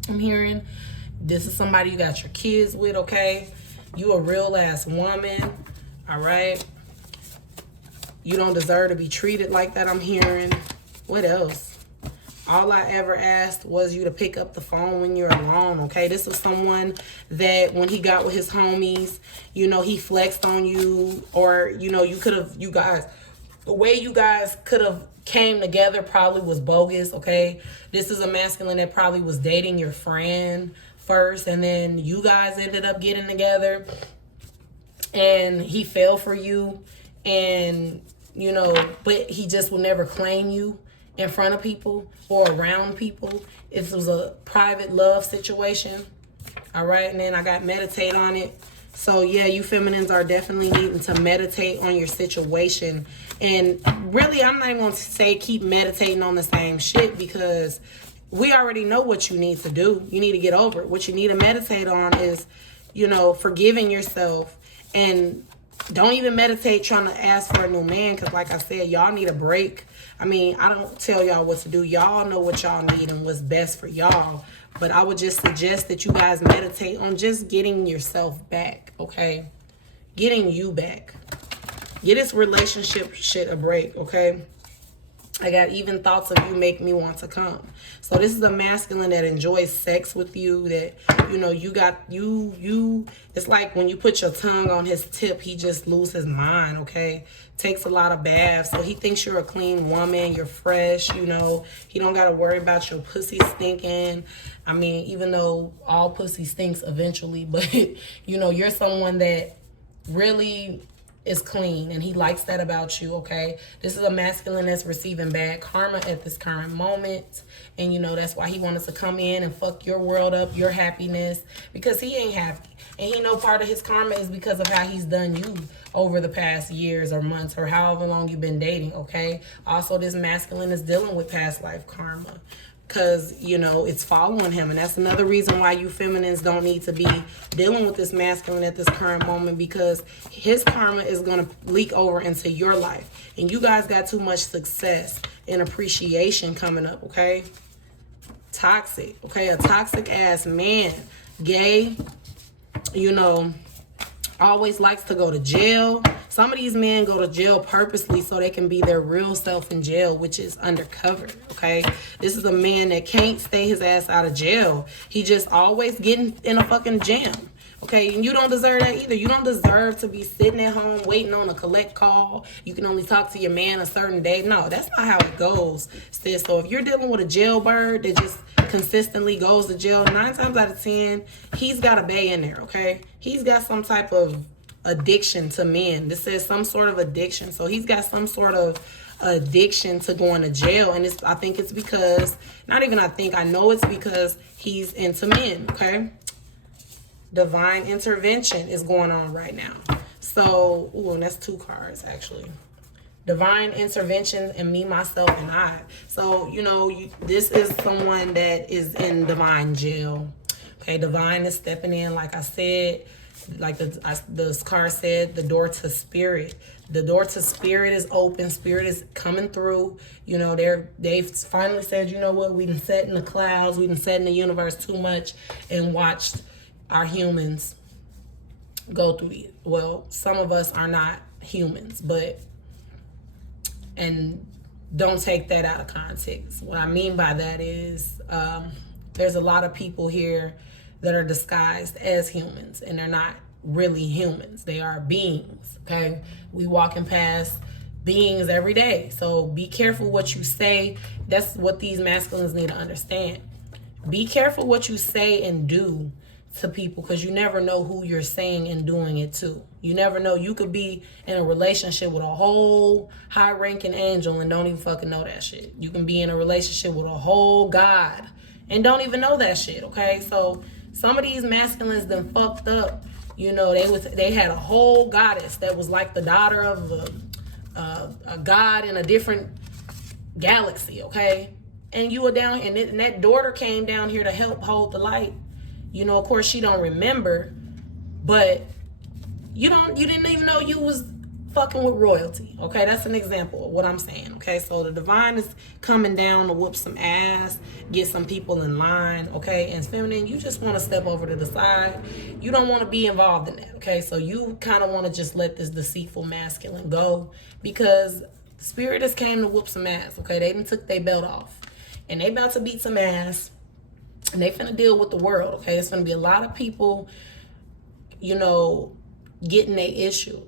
I'm hearing this is somebody you got your kids with. Okay, you a real ass woman. All right, you don't deserve to be treated like that. I'm hearing. What else? All I ever asked was you to pick up the phone when you're alone, okay? This was someone that when he got with his homies, you know, he flexed on you, or, you know, the way you guys could have came together probably was bogus, okay? This is a masculine that probably was dating your friend first, and then you guys ended up getting together, and he fell for you, and, you know, but he just will never claim you in front of people or around people. It was a private love situation. All right, and then I got meditate on it. So yeah, you feminines are definitely needing to meditate on your situation. And really, I'm not even going to say keep meditating on the same shit, because we already know what you need to do. You need to get over it. What you need to meditate on is, you know, forgiving yourself and Don't even meditate trying to ask for a new man, because like I said, y'all need a break. I mean, I don't tell y'all what to do. Y'all know what y'all need and what's best for y'all. But I would just suggest that you guys meditate on just getting yourself back, okay? Getting you back. Get this relationship shit a break, okay? I got even thoughts of you make me want to come. So this is a masculine that enjoys sex with you, that, you know, it's like when you put your tongue on his tip, he just loses his mind, okay? Takes a lot of baths. So he thinks you're a clean woman, you're fresh, you know. He don't got to worry about your pussy stinking. I mean, even though all pussy stinks eventually, but, you know, you're someone that really is clean, and he likes that about you, okay? This is a masculine that's receiving bad karma at this current moment, and you know that's why he wanted to come in and fuck your world up, your happiness, because he ain't happy, and he know part of his karma is because of how he's done you over the past years or months or however long you've been dating, okay? Also, this masculine is dealing with past life karma, because, you know, it's following him. And that's another reason why you feminines don't need to be dealing with this masculine at this current moment, because his karma is going to leak over into your life. And you guys got too much success and appreciation coming up, okay? Toxic, okay? A toxic ass man. Gay, you know, always likes to go to jail. Some of these men go to jail purposely so they can be their real self in jail, which is undercover, okay? This is a man that can't stay his ass out of jail. He just always getting in a fucking jam, okay? And you don't deserve that either. You don't deserve to be sitting at home waiting on a collect call. You can only talk to your man a certain day. No, that's not how it goes, sis. So if you're dealing with a jailbird that just consistently goes to jail, 9 times out of 10, he's got a bae in there, okay? He's got some type of addiction to men. This says some sort of addiction. So he's got some sort of addiction to going to jail. And I think it's because, I know it's because he's into men, okay? Divine intervention is going on right now. So, and that's 2 cards actually. Divine intervention and me, myself, and I. So, you know, this is someone that is in divine jail. Okay, divine is stepping in, like I said, like the card said, the door to spirit. The door to spirit is open. Spirit is coming through. You know, they've finally said, you know what, we done sat in the clouds, we done sat in the universe too much and watched our humans go through it. Well, some of us are not humans, and don't take that out of context. What I mean by that is there's a lot of people here that are disguised as humans, and they're not really humans. They are beings, okay? We walking past beings every day. So be careful what you say. That's what these masculines need to understand. Be careful what you say and do to people, because you never know who you're saying and doing it to. You never know. You could be in a relationship with a whole high-ranking angel and don't even fucking know that shit. You can be in a relationship with a whole god and don't even know that shit, okay? So some of these masculines done fucked up. You know, they had a whole goddess that was like the daughter of a god in a different galaxy, okay? And you were down, and that daughter came down here to help hold the light. You know, of course, she don't remember, but you didn't even know you was fucking with royalty, okay? That's an example of what I'm saying, okay? So the divine is coming down to whoop some ass, get some people in line, okay? And feminine, you just want to step over to the side. You don't want to be involved in that, okay? So you kind of want to just let this deceitful masculine go, because spirit just came to whoop some ass, okay? They done took their belt off, and they about to beat some ass, and they finna deal with the world, okay? It's gonna be a lot of people, you know, getting their issue,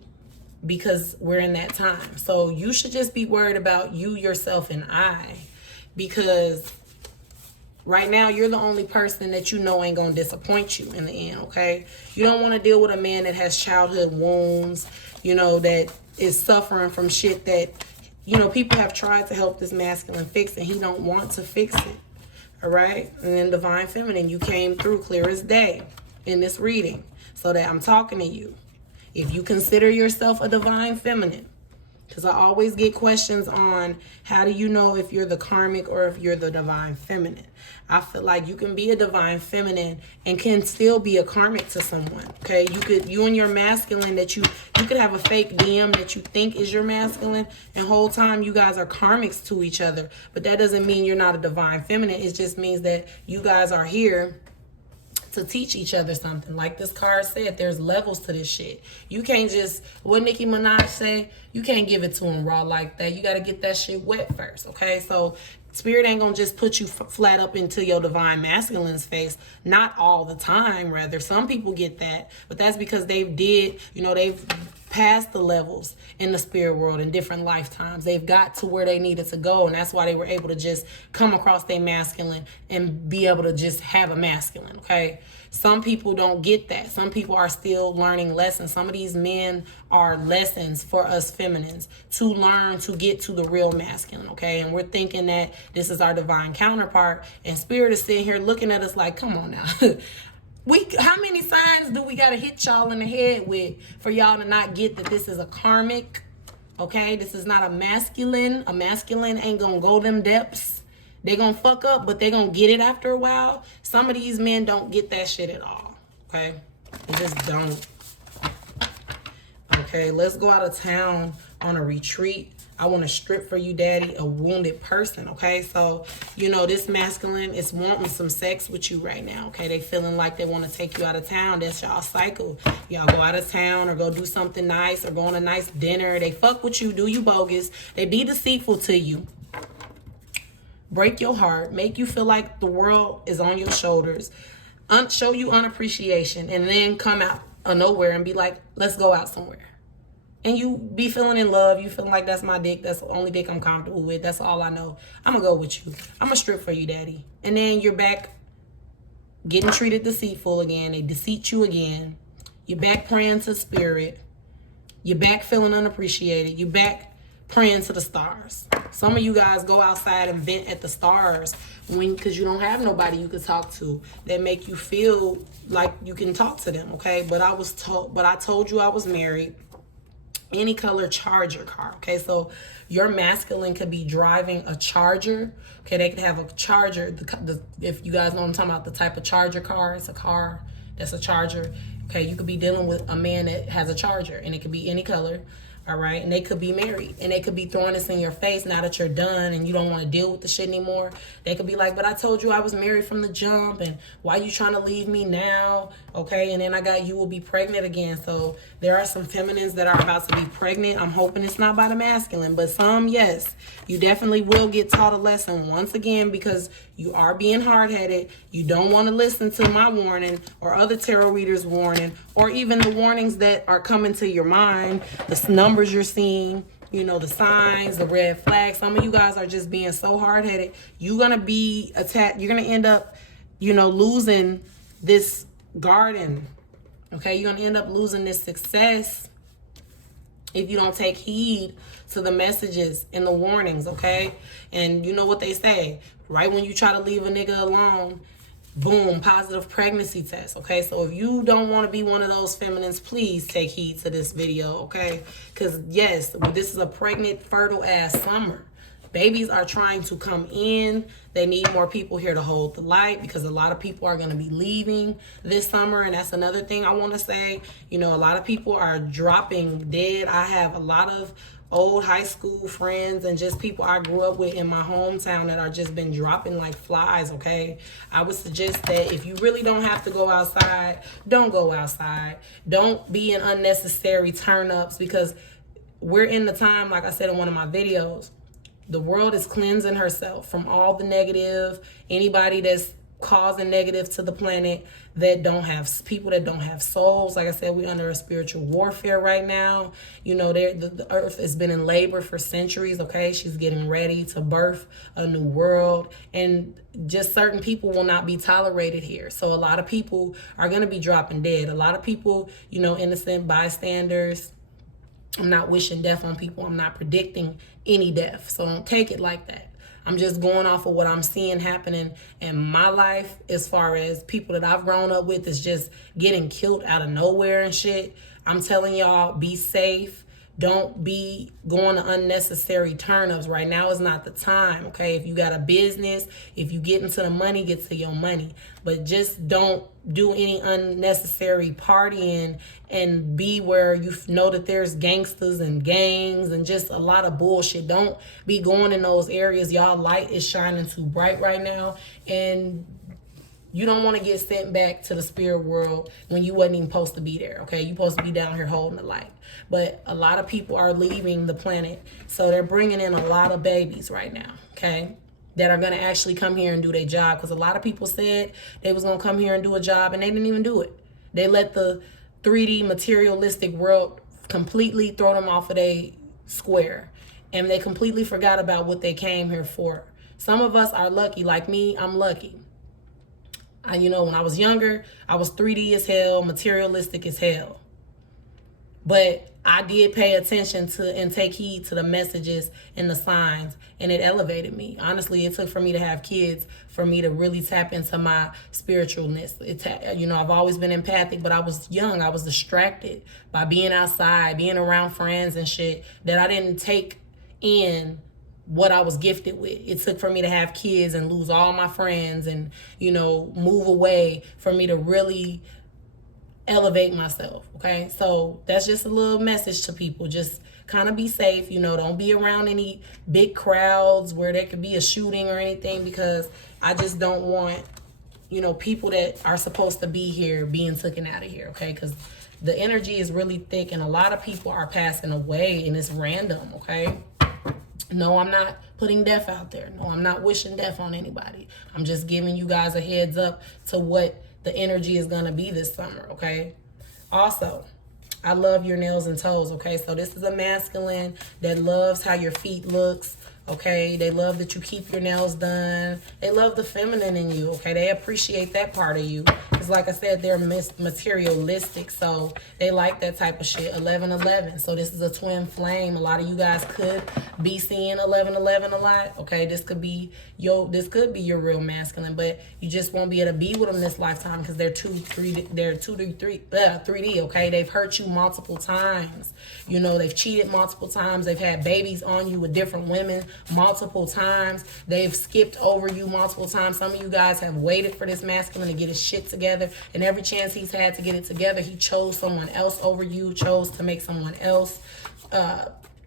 because we're in that time. So you should just be worried about you, yourself, and I, because right now you're the only person that you know ain't gonna disappoint you in the end, okay? You don't want to deal with a man that has childhood wounds, you know, that is suffering from shit that, you know, people have tried to help this masculine fix, and he don't want to fix it, all right? And then divine feminine, you came through clear as day in this reading, so that I'm talking to you. If you consider yourself a divine feminine, Because I always get questions on how do you know if you're the karmic or if you're the divine feminine. I feel like you can be a divine feminine and can still be a karmic to someone. Okay, you and your masculine that you could have a fake DM that you think is your masculine, and whole time you guys are karmics to each other. But that doesn't mean you're not a divine feminine. It just means that you guys are here to teach each other something. Like this card said, there's levels to this shit. You can't just, what Nicki Minaj say, you can't give it to him raw like that. You got to get that shit wet first, okay? So Spirit ain't gonna just put you flat up into your divine masculine's face. Not all the time, rather. Some people get that, but that's because they've passed the levels in the spirit world in different lifetimes. They've got to where they needed to go, and that's why they were able to just come across their masculine and be able to just have a masculine, okay? Some people don't get that. Some people are still learning lessons. Some of these men are lessons for us feminines to learn to get to the real masculine, okay? And we're thinking that this is our divine counterpart, and Spirit is sitting here looking at us like, come on now. How many signs do we got to hit y'all in the head with for y'all to not get that this is a karmic, okay? This is not a masculine. A masculine ain't going to go them depths. They going to fuck up, but they going to get it after a while. Some of these men don't get that shit at all, okay? They just don't. Okay, let's go out of town on a retreat. I want to strip for you, daddy, a wounded person, okay? So, this masculine is wanting some sex with you right now, okay? They feeling like they want to take you out of town. That's y'all cycle. Y'all go out of town or go do something nice or go on a nice dinner. They fuck with you, do you bogus. They be deceitful to you. Break your heart. Make you feel like the world is on your shoulders. Show you unappreciation. And then come out of nowhere and be like, let's go out somewhere. And you be feeling in love. You feeling like that's my dick. That's the only dick I'm comfortable with. That's all I know. I'm going to go with you. I'm going to strip for you, daddy. And then you're back getting treated deceitful again. They deceit you again. You're back praying to spirit. You're back feeling unappreciated. You're back praying to the stars. Some of you guys go outside and vent at the stars because you don't have nobody you could talk to that make you feel like you can talk to them, okay? But I told you I was married. Any color Charger car, okay? So your masculine could be driving a Charger, okay? They could have a Charger. If you guys know what I'm talking about, the type of Charger car, it's a car that's a Charger, okay? You could be dealing with a man that has a Charger, and it could be any color, all right? And they could be married, and they could be throwing this in your face now that you're done and you don't want to deal with the shit anymore. They could be like, but I told you I was married from the jump, and why you trying to leave me now, okay? And then I got you will be pregnant again. So there are some feminines that are about to be pregnant. I'm hoping it's not by the masculine, but some, yes. You definitely will get taught a lesson once again because you are being hard-headed. You don't want to listen to my warning or other tarot readers' warning or even the warnings that are coming to your mind, the numbers you're seeing, the signs, the red flags. Some of you guys are just being so hard-headed. You're going to be attacked. You're going to end up, losing this garden. Okay, you're going to end up losing this success if you don't take heed to the messages and the warnings, okay? And you know what they say, right when you try to leave a nigga alone, boom, positive pregnancy test, okay? So if you don't want to be one of those feminines, please take heed to this video, okay? Because, yes, this is a pregnant, fertile-ass summer. Babies are trying to come in. They need more people here to hold the light because a lot of people are going to be leaving this summer. And that's another thing I want to say. A lot of people are dropping dead. I have a lot of old high school friends and just people I grew up with in my hometown that are just been dropping like flies, okay? I would suggest that if you really don't have to go outside, don't go outside. Don't be in unnecessary turn-ups because we're in the time, like I said in one of my videos, the world is cleansing herself from all the negative, anybody that's causing negative to the planet that don't have people that don't have souls. Like I said, we're under a spiritual warfare right now. The earth has been in labor for centuries, okay? She's getting ready to birth a new world, and just certain people will not be tolerated here. So a lot of people are going to be dropping dead. A lot of people, innocent bystanders. I'm not wishing death on people. I'm not predicting any death. So don't take it like that. I'm just going off of what I'm seeing happening in my life as far as people that I've grown up with is just getting killed out of nowhere and shit. I'm telling y'all, be safe. Don't be going to unnecessary turn-ups. Right now is not the time, okay? If you got a business, if you get into the money, get to your money. But just don't do any unnecessary partying and be where you know that there's gangsters and gangs and just a lot of bullshit. Don't be going in those areas. Y'all light is shining too bright right now, and you don't want to get sent back to the spirit world when you wasn't even supposed to be there, okay? You're supposed to be down here holding the light. But a lot of people are leaving the planet, so they're bringing in a lot of babies right now, okay, that are going to actually come here and do their job. Because a lot of people said they was going to come here and do a job, and they didn't even do it. They let the 3D materialistic world completely throw them off of their square, and they completely forgot about what they came here for. Some of us are lucky. Like me, I'm lucky. You know, when I was younger, I was 3D as hell, materialistic as hell. But I did pay attention to and take heed to the messages and the signs, and it elevated me. Honestly, it took for me to have kids for me to really tap into my spiritualness. You know, I've always been empathic, but I was young. I was distracted by being outside, being around friends and shit, that I didn't take in what I was gifted with. It took for me to have kids and lose all my friends and, you know, move away for me to really elevate myself, okay? So that's just a little message to people. Just kind of be safe, you know, don't be around any big crowds where there could be a shooting or anything, because I just don't want, you know, people that are supposed to be here being taken out of here, okay? Because the energy is really thick and a lot of people are passing away and it's random, okay? No, I'm not putting death out there. No, I'm not wishing death on anybody. I'm just giving you guys a heads up to what the energy is going to be this summer, okay? Also, I love your nails and toes, okay? So this is a masculine that loves how your feet looks, okay? They love that you keep your nails done. They love the feminine in you, okay? They appreciate that part of you. It's like I said, they're materialistic, so they like that type of shit. 11-11. So this is a twin flame. A lot of you guys could be seeing 11-11 a lot, okay? This could be your real masculine, but you just won't be able to be with them this lifetime because they're 3D, okay? They've hurt you multiple times. You know, they've cheated multiple times. They've had babies on you with different women multiple times. They've skipped over you multiple times. Some of you guys have waited for this masculine to get his shit together, and every chance he's had to get it together, he chose someone else over you, chose to make someone else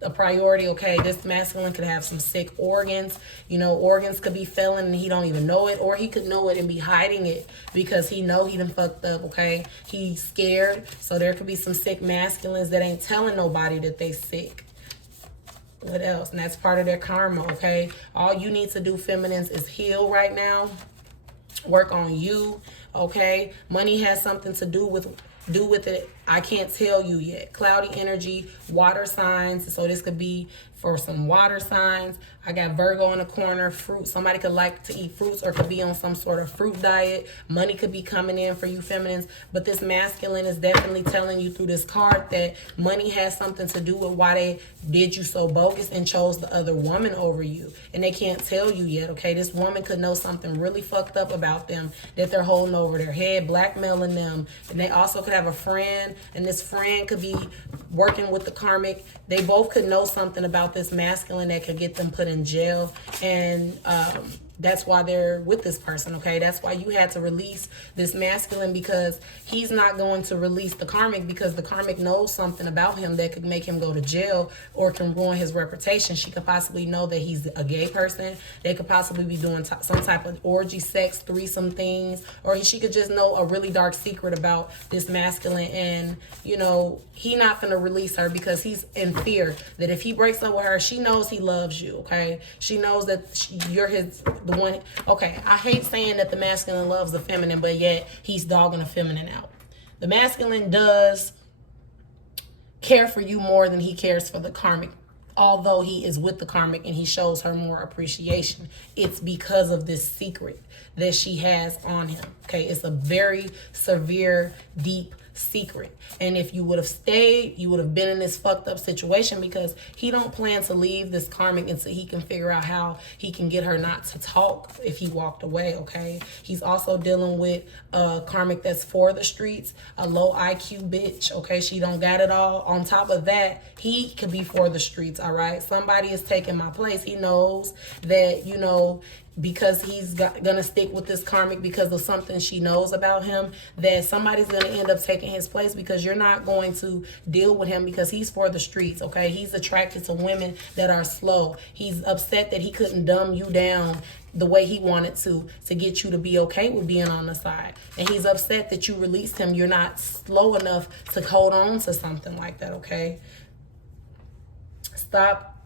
a priority, okay? This masculine could have some sick organs. You know, organs could be failing and he don't even know it, or he could know it and be hiding it because he know he done fucked up, okay? He's scared. So there could be some sick masculines that ain't telling nobody that they sick. What else? And that's part of their karma, okay? All you need to do, feminines, is heal right now. Work on you, okay? Money has something to do with it. I can't tell you yet. Cloudy energy, water signs. So this could be for some water signs. I got Virgo in the corner, fruit. Somebody could like to eat fruits or could be on some sort of fruit diet. Money could be coming in for you feminines. But this masculine is definitely telling you through this card that money has something to do with why they did you so bogus and chose the other woman over you. And they can't tell you yet, okay? This woman could know something really fucked up about them that they're holding over their head, blackmailing them. And they also could have a friend, and this friend could be working with the karmic. They both could know something about this masculine that could get them put in jail, and that's why they're with this person, okay? That's why you had to release this masculine, because he's not going to release the karmic because the karmic knows something about him that could make him go to jail or can ruin his reputation. She could possibly know that he's a gay person. They could possibly be doing some type of orgy, sex, threesome things, or she could just know a really dark secret about this masculine, and, you know, he not gonna release her because he's in fear that if he breaks up with her, she knows he loves you, okay? She knows that you're the one. Okay, I hate saying that the masculine loves the feminine, but yet he's dogging the feminine out. The masculine does care for you more than he cares for the karmic, although he is with the karmic and he shows her more appreciation. It's because of this secret that she has on him, okay? It's a very severe, deep secret. And if you would have stayed, you would have been in this fucked up situation, because he don't plan to leave this karmic until he can figure out how he can get her not to talk if he walked away, okay? He's also dealing with a karmic that's for the streets, a low IQ bitch, okay? She don't got it all. On top of that, he could be for the streets, all right? Somebody is taking my place. He knows that, you know, because he's gonna stick with this karmic because of something she knows about him, that somebody's gonna end up taking his place, because you're not going to deal with him because he's for the streets, okay? He's attracted to women that are slow. He's upset that he couldn't dumb you down the way he wanted to get you to be okay with being on the side. And he's upset that you released him. You're not slow enough to hold on to something like that, okay? Stop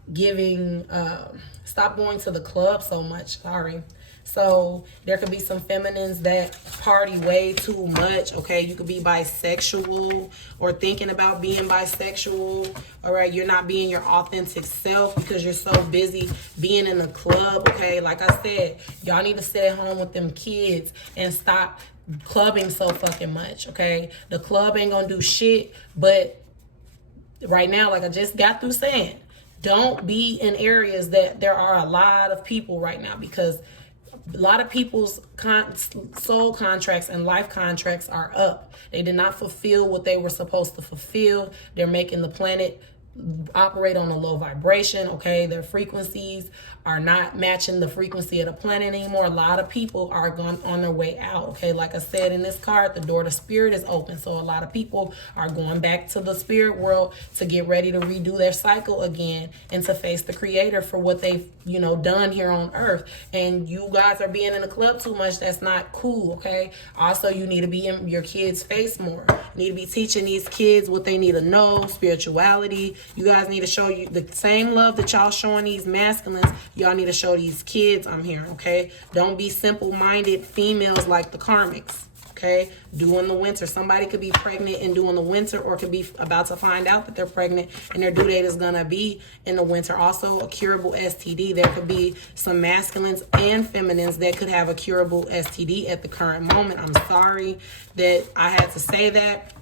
going to the club so much. Sorry. So there could be some feminines that party way too much, okay? You could be bisexual or thinking about being bisexual, all right? You're not being your authentic self because you're so busy being in the club, okay? Like I said, y'all need to sit at home with them kids and stop clubbing so fucking much, okay? The club ain't gonna do shit, but right now, like I just got through saying, don't be in areas that there are a lot of people right now, because a lot of people's soul contracts and life contracts are up. They did not fulfill what they were supposed to fulfill. They're making the planet operate on a low vibration, okay? Their frequencies are not matching the frequency of the planet anymore. A lot of people are going on their way out, okay? Like I said in this card, the door to spirit is open. So a lot of people are going back to the spirit world to get ready to redo their cycle again and to face the creator for what they've, you know, done here on earth. And you guys are being in the club too much. That's not cool, okay? Also, you need to be in your kids' face more. You need to be teaching these kids what they need to know, spirituality. You guys need to show you the same love that y'all showing these masculines. Y'all need to show these kids I'm here, okay? Don't be simple-minded females like the karmics, okay? During the winter. Somebody could be pregnant and during the winter, or could be about to find out that they're pregnant and their due date is going to be in the winter. Also, a curable STD. There could be some masculines and feminines that could have a curable STD at the current moment. I'm sorry that I had to say that.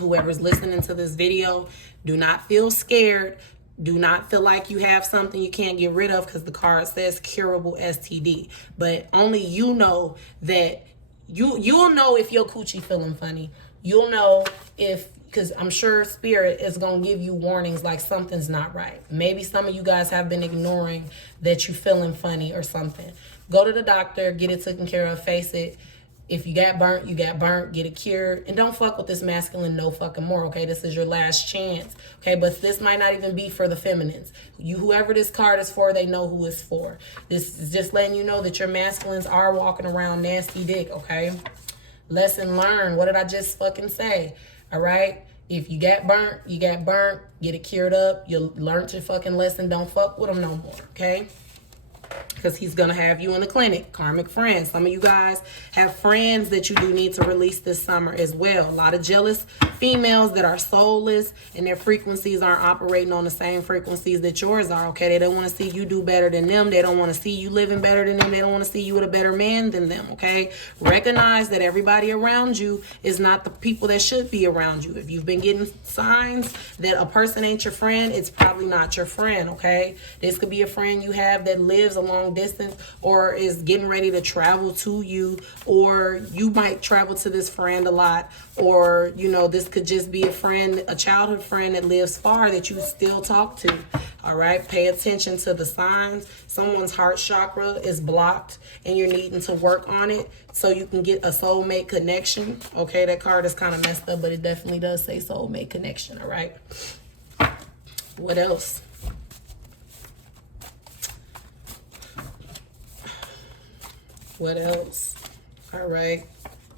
Whoever's listening to this video, do not feel scared. Do not feel like you have something you can't get rid of, because the card says curable STD. But only you know that you'll know if your coochie feeling funny. You'll know if, because I'm sure spirit is going to give you warnings like something's not right. Maybe some of you guys have been ignoring that you feeling funny or something. Go to the doctor, get it taken care of, face it. If you got burnt, you got burnt. Get it cured. And don't fuck with this masculine no fucking more, okay? This is your last chance, okay? But this might not even be for the feminines. Whoever this card is for, they know who it's for. This is just letting you know that your masculines are walking around nasty dick, okay? Lesson learned. What did I just fucking say? All right? If you got burnt, you got burnt. Get it cured up. You learned your fucking lesson. Don't fuck with them no more, okay? Because he's going to have you in the clinic. Karmic friends. Some of you guys have friends that you do need to release this summer as well. A lot of jealous females that are soulless and their frequencies aren't operating on the same frequencies that yours are, okay? They don't want to see you do better than them. They don't want to see you living better than them. They don't want to see you with a better man than them, okay? Recognize that everybody around you is not the people that should be around you. If you've been getting signs that a person ain't your friend, it's probably not your friend, okay? This could be a friend you have that lives a long distance or is getting ready to travel to you, or you might travel to this friend a lot, or, you know, this could just be a friend, a childhood friend that lives far that you still talk to. All right, pay attention to the signs. Someone's heart chakra is blocked and you're needing to work on it so you can get a soulmate connection. Okay, that card is kind of messed up, but it definitely does say soulmate connection. All right, what else? What else? All right,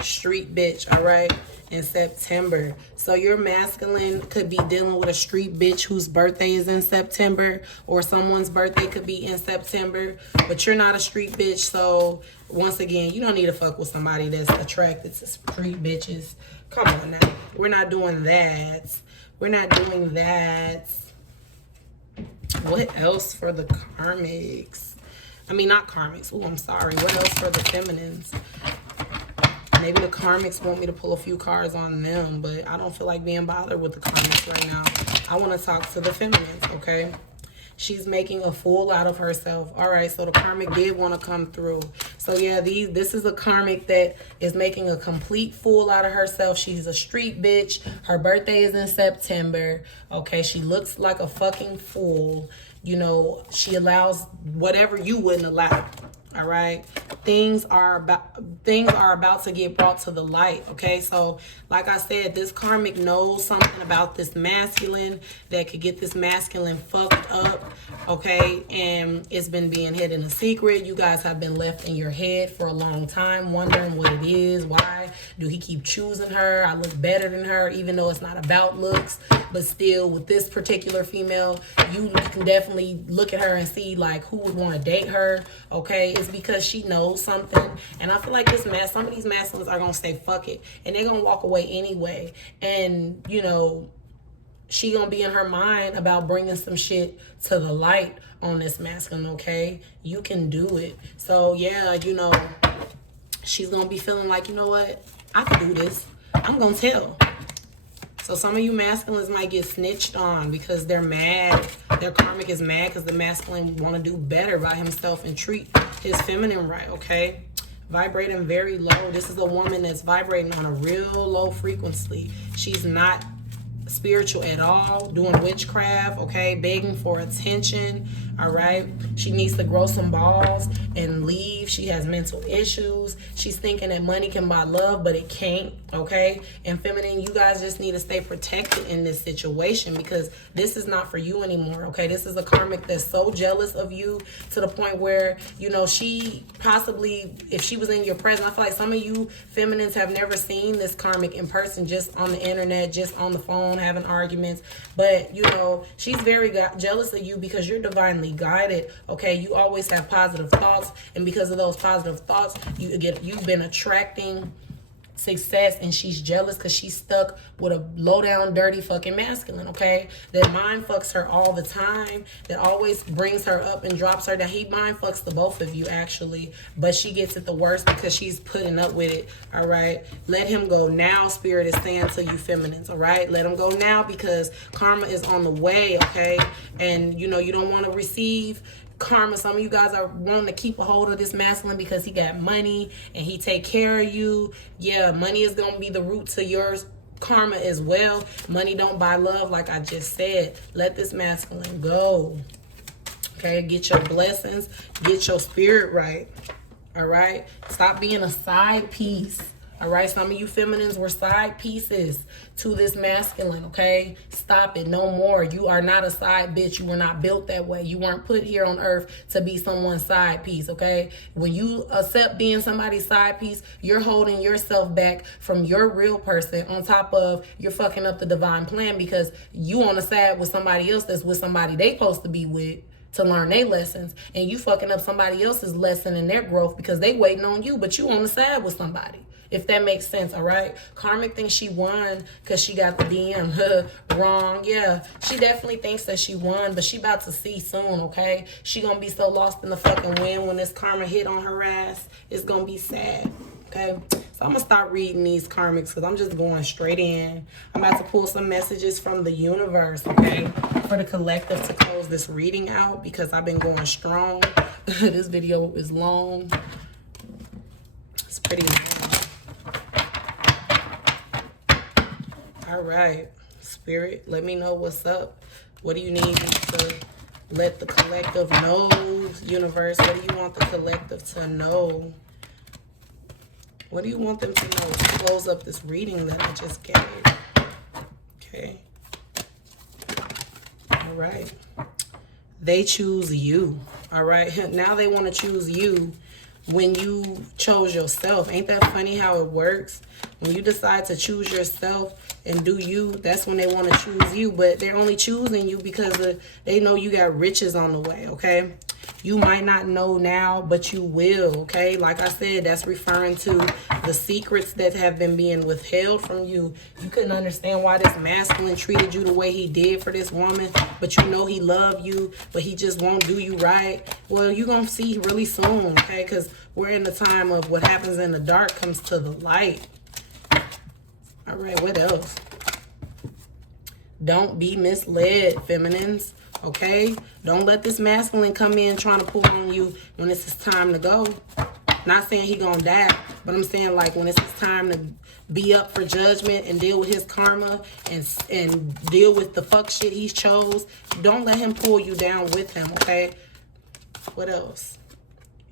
street bitch. All right, in September. So your masculine could be dealing with a street bitch whose birthday is in September, or someone's birthday could be in September, but you're not a street bitch. So once again, you don't need to fuck with somebody that's attracted to street bitches. Come on now. We're not doing that. We're not doing that. What else for the karmics? I mean, not karmics. Oh, I'm sorry. What else for the feminines? Maybe the karmics want me to pull a few cards on them, but I don't feel like being bothered with the karmics right now. I want to talk to the feminines, okay? She's making a fool out of herself. All right, so the karmic did want to come through. So yeah, this is a karmic that is making a complete fool out of herself. She's a street bitch. Her birthday is in September. Okay, she looks like a fucking fool. You know, she allows whatever you wouldn't allow. All right, things are about to get brought to the light. Okay, so like I said, this karmic knows something about this masculine that could get this masculine fucked up. Okay, and it's been being hidden a secret. You guys have been left in your head for a long time, wondering what it is. Why do he keep choosing her? I look better than her, even though it's not about looks. But still, with this particular female, you can definitely look at her and see like who would want to date her. Okay, it's because she knows something. And I feel like some of these masculines are gonna say fuck it, and they're gonna walk away anyway. And you know, she gonna be in her mind about bringing some shit to the light on this masculine. Okay, you can do it. So yeah, you know, she's gonna be feeling like, you know what, I can do this. I'm gonna tell. So some of you masculines might get snitched on because they're mad. Their karmic is mad because the masculine want to do better by himself and treat his feminine right, okay? Vibrating very low. This is a woman that's vibrating on a real low frequency. She's not spiritual at all, doing witchcraft, okay, begging for attention. All right, she needs to grow some balls and leave. She has mental issues. She's thinking that money can buy love, but it can't. Okay, and feminine, you guys just need to stay protected in this situation because this is not for you anymore. Okay, this is a karmic that's so jealous of you to the point where, you know, she possibly, if she was in your presence, I feel like some of you feminines have never seen this karmic in person, just on the internet, just on the phone, having arguments. But you know, she's very jealous of you because you're divinely guided. Okay, you always have positive thoughts, and because of those positive thoughts, you've been attracting success, and she's jealous because she's stuck with a low down dirty fucking masculine, okay, that mind fucks her all the time, that always brings her up and drops her down. He mind fucks the both of you actually, but she gets it the worst because she's putting up with it. All right, let him go now. Spirit is saying to you feminines, all right, let him go now because karma is on the way. Okay, and you know, you don't want to receive karma. Some of you guys are wanting to keep a hold of this masculine because he got money and he take care of you. Yeah, money is going to be the root to your karma as well. Money don't buy love, like I just said. Let this masculine go. Okay, get your blessings, get your spirit right. All right, stop being a side piece. All right, some of you feminines were side pieces to this masculine, okay? Stop it, no more. You are not a side bitch. You were not built that way. You weren't put here on earth to be someone's side piece, okay? When you accept being somebody's side piece, you're holding yourself back from your real person, on top of you're fucking up the divine plan because you on the side with somebody else that's with somebody they supposed to be with to learn their lessons, and you fucking up somebody else's lesson and their growth because they waiting on you, but you on the side with somebody. If that makes sense, all right? Karmic thinks she won because she got the DM wrong. Yeah, she definitely thinks that she won, but she about to see soon, okay? She gonna be so lost in the fucking wind when this karma hit on her ass. It's gonna be sad, okay? So I'm gonna start reading these karmics because I'm just going straight in. I'm about to pull some messages from the universe, okay? For the collective to close this reading out because I've been going strong. This video is long. It's pretty long. All right, Spirit, let me know what's up. What do you need me to let the collective know? Universe, what do you want the collective to know? What do you want them to know to close up this reading that I just gave? Okay. All right. They choose you. All right. Now they want to choose you when you chose yourself. Ain't that funny how it works? When you decide to choose yourself and do you, that's when they want to choose you. But they're only choosing you because they know you got riches on the way, okay? You might not know now, but you will, okay? Like I said, that's referring to the secrets that have been being withheld from you. You couldn't understand why this masculine treated you the way he did for this woman, but you know he loved you, but he just won't do you right. Well, you're going to see really soon, okay? Because we're in the time of what happens in the dark comes to the light. All right, what else? Don't be misled, feminines, okay? Don't let this masculine come in trying to pull on you when it's his time to go. Not saying he gonna die, but I'm saying like when it's his time to be up for judgment and deal with his karma and deal with the fuck shit he chose. Don't let him pull you down with him, okay? What else?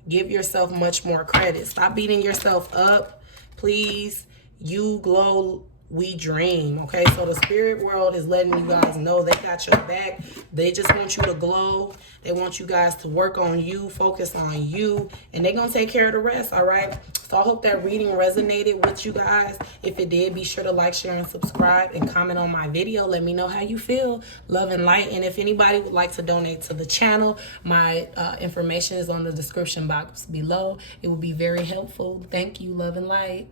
Give yourself much more credit. Stop beating yourself up, please. You glow, we dream, okay? So the spirit world is letting you guys know they got your back. They just want you to glow. They want you guys to work on you, focus on you, and they're going to take care of the rest, all right? So I hope that reading resonated with you guys. If it did, be sure to like, share, and subscribe, and comment on my video. Let me know how you feel. Love and light. And if anybody would like to donate to the channel, my information is on the description box below. It would be very helpful. Thank you. Love and light.